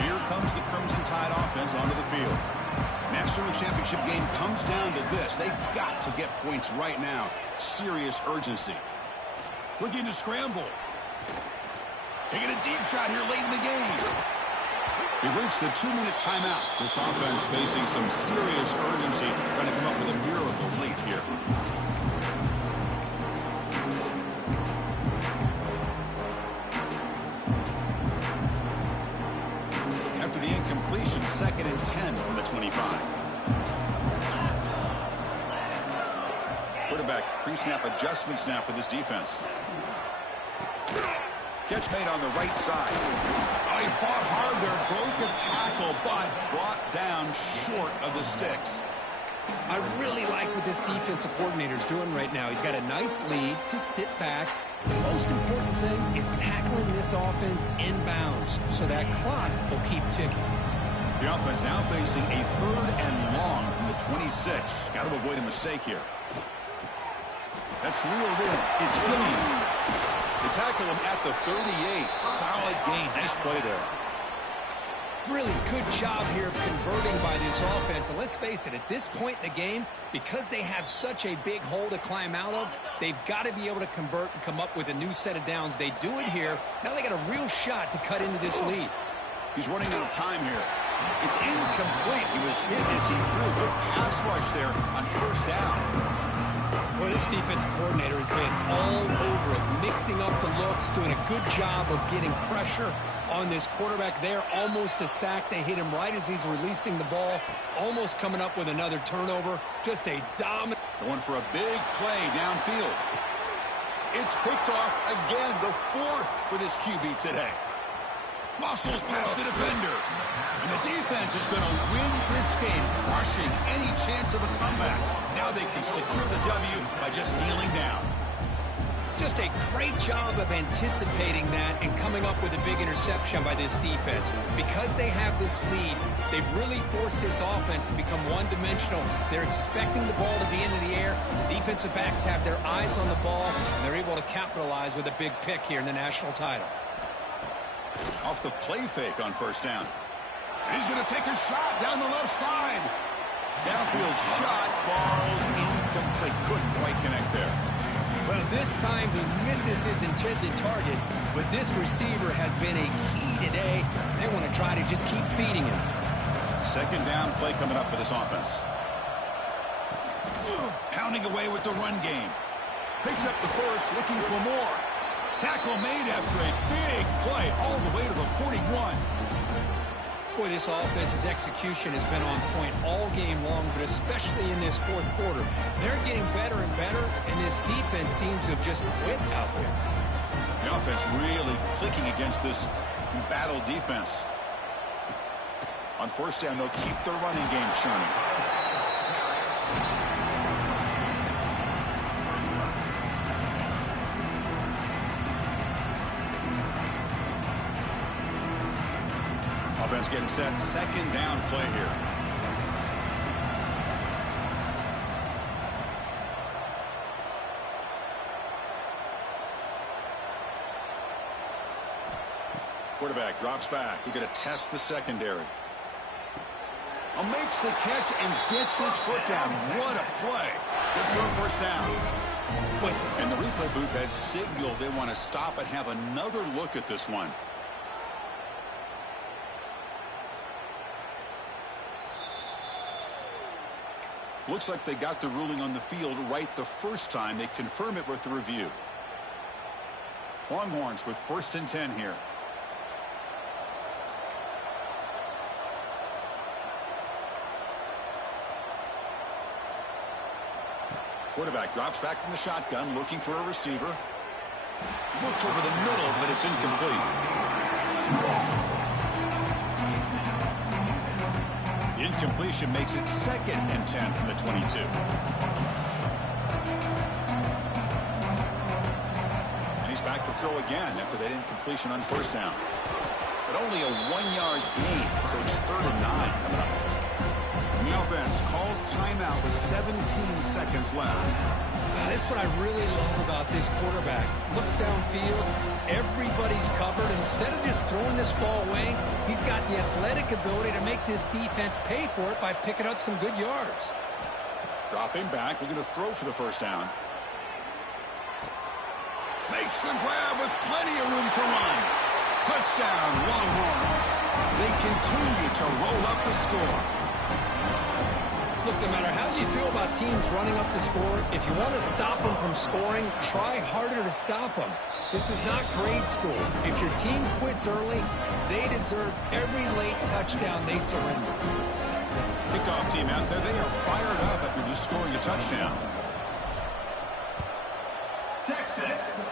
Here comes the Crimson Tide offense onto the field. National championship game comes down to this. They've got to get points right now. Serious urgency. Looking to scramble. Taking a deep shot here late in the game. We've reached the 2-minute timeout. This offense facing some serious urgency, trying to come up with a miracle late here. After the incompletion, 2nd and 10 from the 25. Quarterback pre-snap adjustments now for this defense. Catch made on the right side. Oh, he fought hard there, broke a tackle, but brought down short of the sticks. I really like what this defensive coordinator is doing right now. He's got a nice lead. Just sit back. The most important thing is tackling this offense in bounds so that clock will keep ticking. The offense now facing a 3rd and long from the 26. Got to avoid a mistake here. That's reeled in. It's Gilliam. They tackle him at the 38. Solid gain. Nice play there. Really good job here of converting by this offense. And let's face it, at this point in the game, because they have such a big hole to climb out of, they've got to be able to convert and come up with a new set of downs. They do it here. Now they got a real shot to cut into this lead. He's running out of time here. It's incomplete. He was hit as he threw. Good pass rush there on 1st down. Well, this defensive coordinator has been all over it, mixing up the looks, doing a good job of getting pressure on this quarterback there. Almost a sack. They hit him right as he's releasing the ball, almost coming up with another turnover. Just a dominant. Going for a big play downfield. It's picked off again, the 4th for this QB today. Muscles past the defender. And the defense is going to win this game, crushing any chance of a comeback. Now they can secure the W by just kneeling down. Just a great job of anticipating that and coming up with a big interception by this defense. Because they have this lead, they've really forced this offense to become one-dimensional. They're expecting the ball to be into the air. The defensive backs have their eyes on the ball, and they're able to capitalize with a big pick here in the national title. Off the play fake on first down. He's going to take a shot down the left side. Downfield shot falls incomplete. Couldn't quite connect there. Well, this time he misses his intended target, but this receiver has been a key today. They want to try to just keep feeding him. Second down play coming up for this offense. Pounding away with the run game. Picks up the first, looking for more. Tackle made after a big play all the way to the 41. Boy, this offense's execution has been on point all game long, but especially in this fourth quarter. They're getting better and better, and this defense seems to have just quit out there. The offense really clicking against this battle defense. On first down, they'll keep their running game churning. Offense getting set. Second down play here. Quarterback drops back. He's going to test the secondary. Makes the catch and gets his foot down. What a play. Good for a first down. And the replay booth has signaled they want to stop and have another look at this one. Looks like they got the ruling on the field right the first time. They confirm it with the review. Longhorns with 1st and 10 here. Quarterback drops back from the shotgun, looking for a receiver. Looked over the middle, but it's incomplete. The incompletion makes it 2nd and 10 from the 22. And he's back to throw again after that incompletion on first down. But only a 1-yard gain, so it's 3rd and 9 coming up. And the offense calls timeout with 17 seconds left. That's what I really love about this quarterback. Looks downfield, everybody's covered. Instead of just throwing this ball away, he's got the athletic ability to make this defense pay for it by picking up some good yards. Dropping back, looking to throw for the first down. Makes the grab with plenty of room to run. Touchdown, Longhorns. They continue to roll up the score. Look, no matter how you feel about teams running up the score, if you want to stop them from scoring, try harder to stop them. This is not grade school. If your team quits early, they deserve every late touchdown they surrender. Kickoff team out there, they are fired up after just scoring a touchdown. Texas.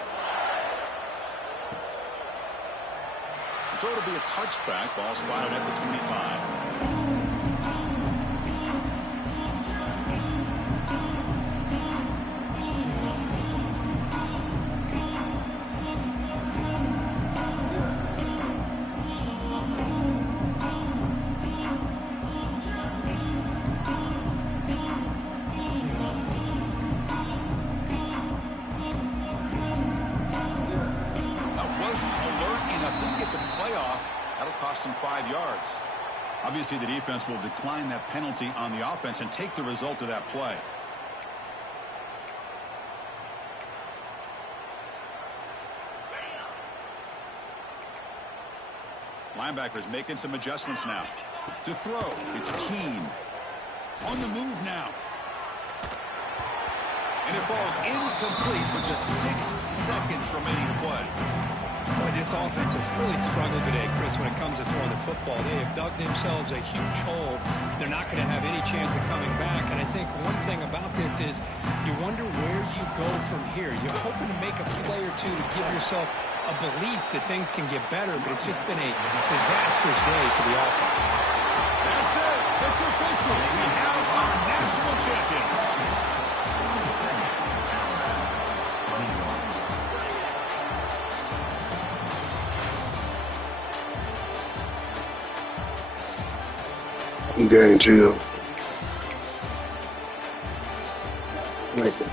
So it'll be a touchback. Ball spotted at the 25. Cost him 5 yards. Obviously, the defense will decline that penalty on the offense and take the result of that play. Linebackers making some adjustments now. To throw, it's Keene. On the move now. And it falls incomplete with just 6 seconds remaining to play. Boy, this offense has really struggled today, Chris, when it comes to throwing the football. They have dug themselves a huge hole. They're not going to have any chance of coming back. And I think one thing about this is you wonder where you go from here. You're hoping to make a play or two to give yourself a belief that things can get better, but it's just been a disastrous day for the offense. That's it. It's official. We have our national champions. Gang chill. Like that.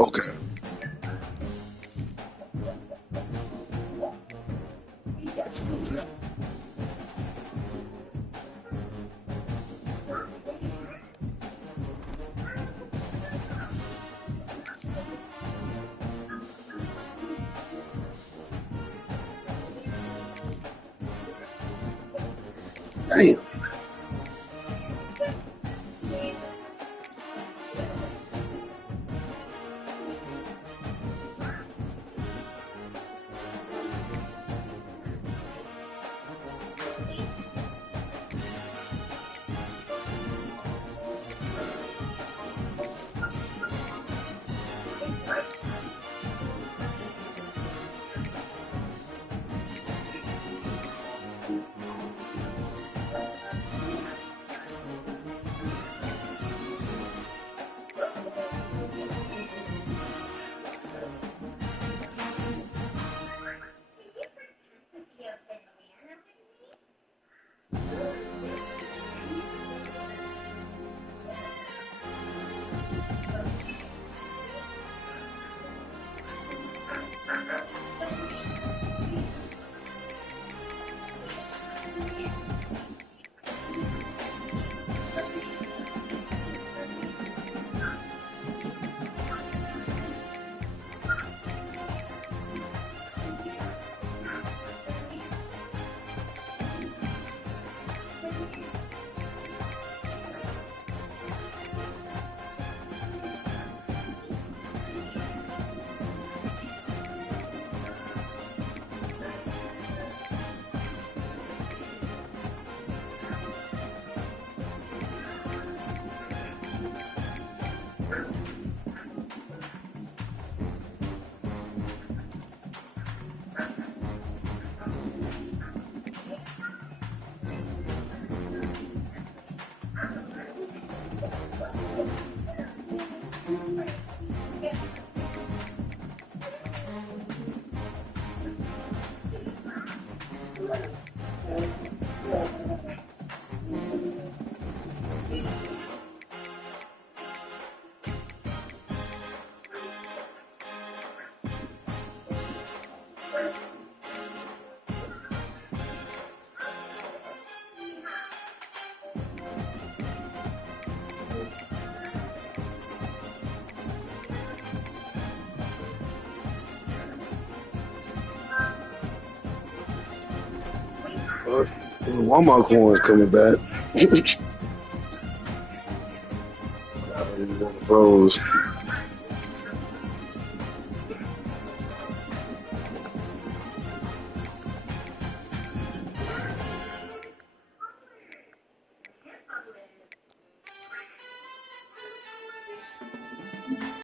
Okay. Damn. Walmart coins coming back. Bros.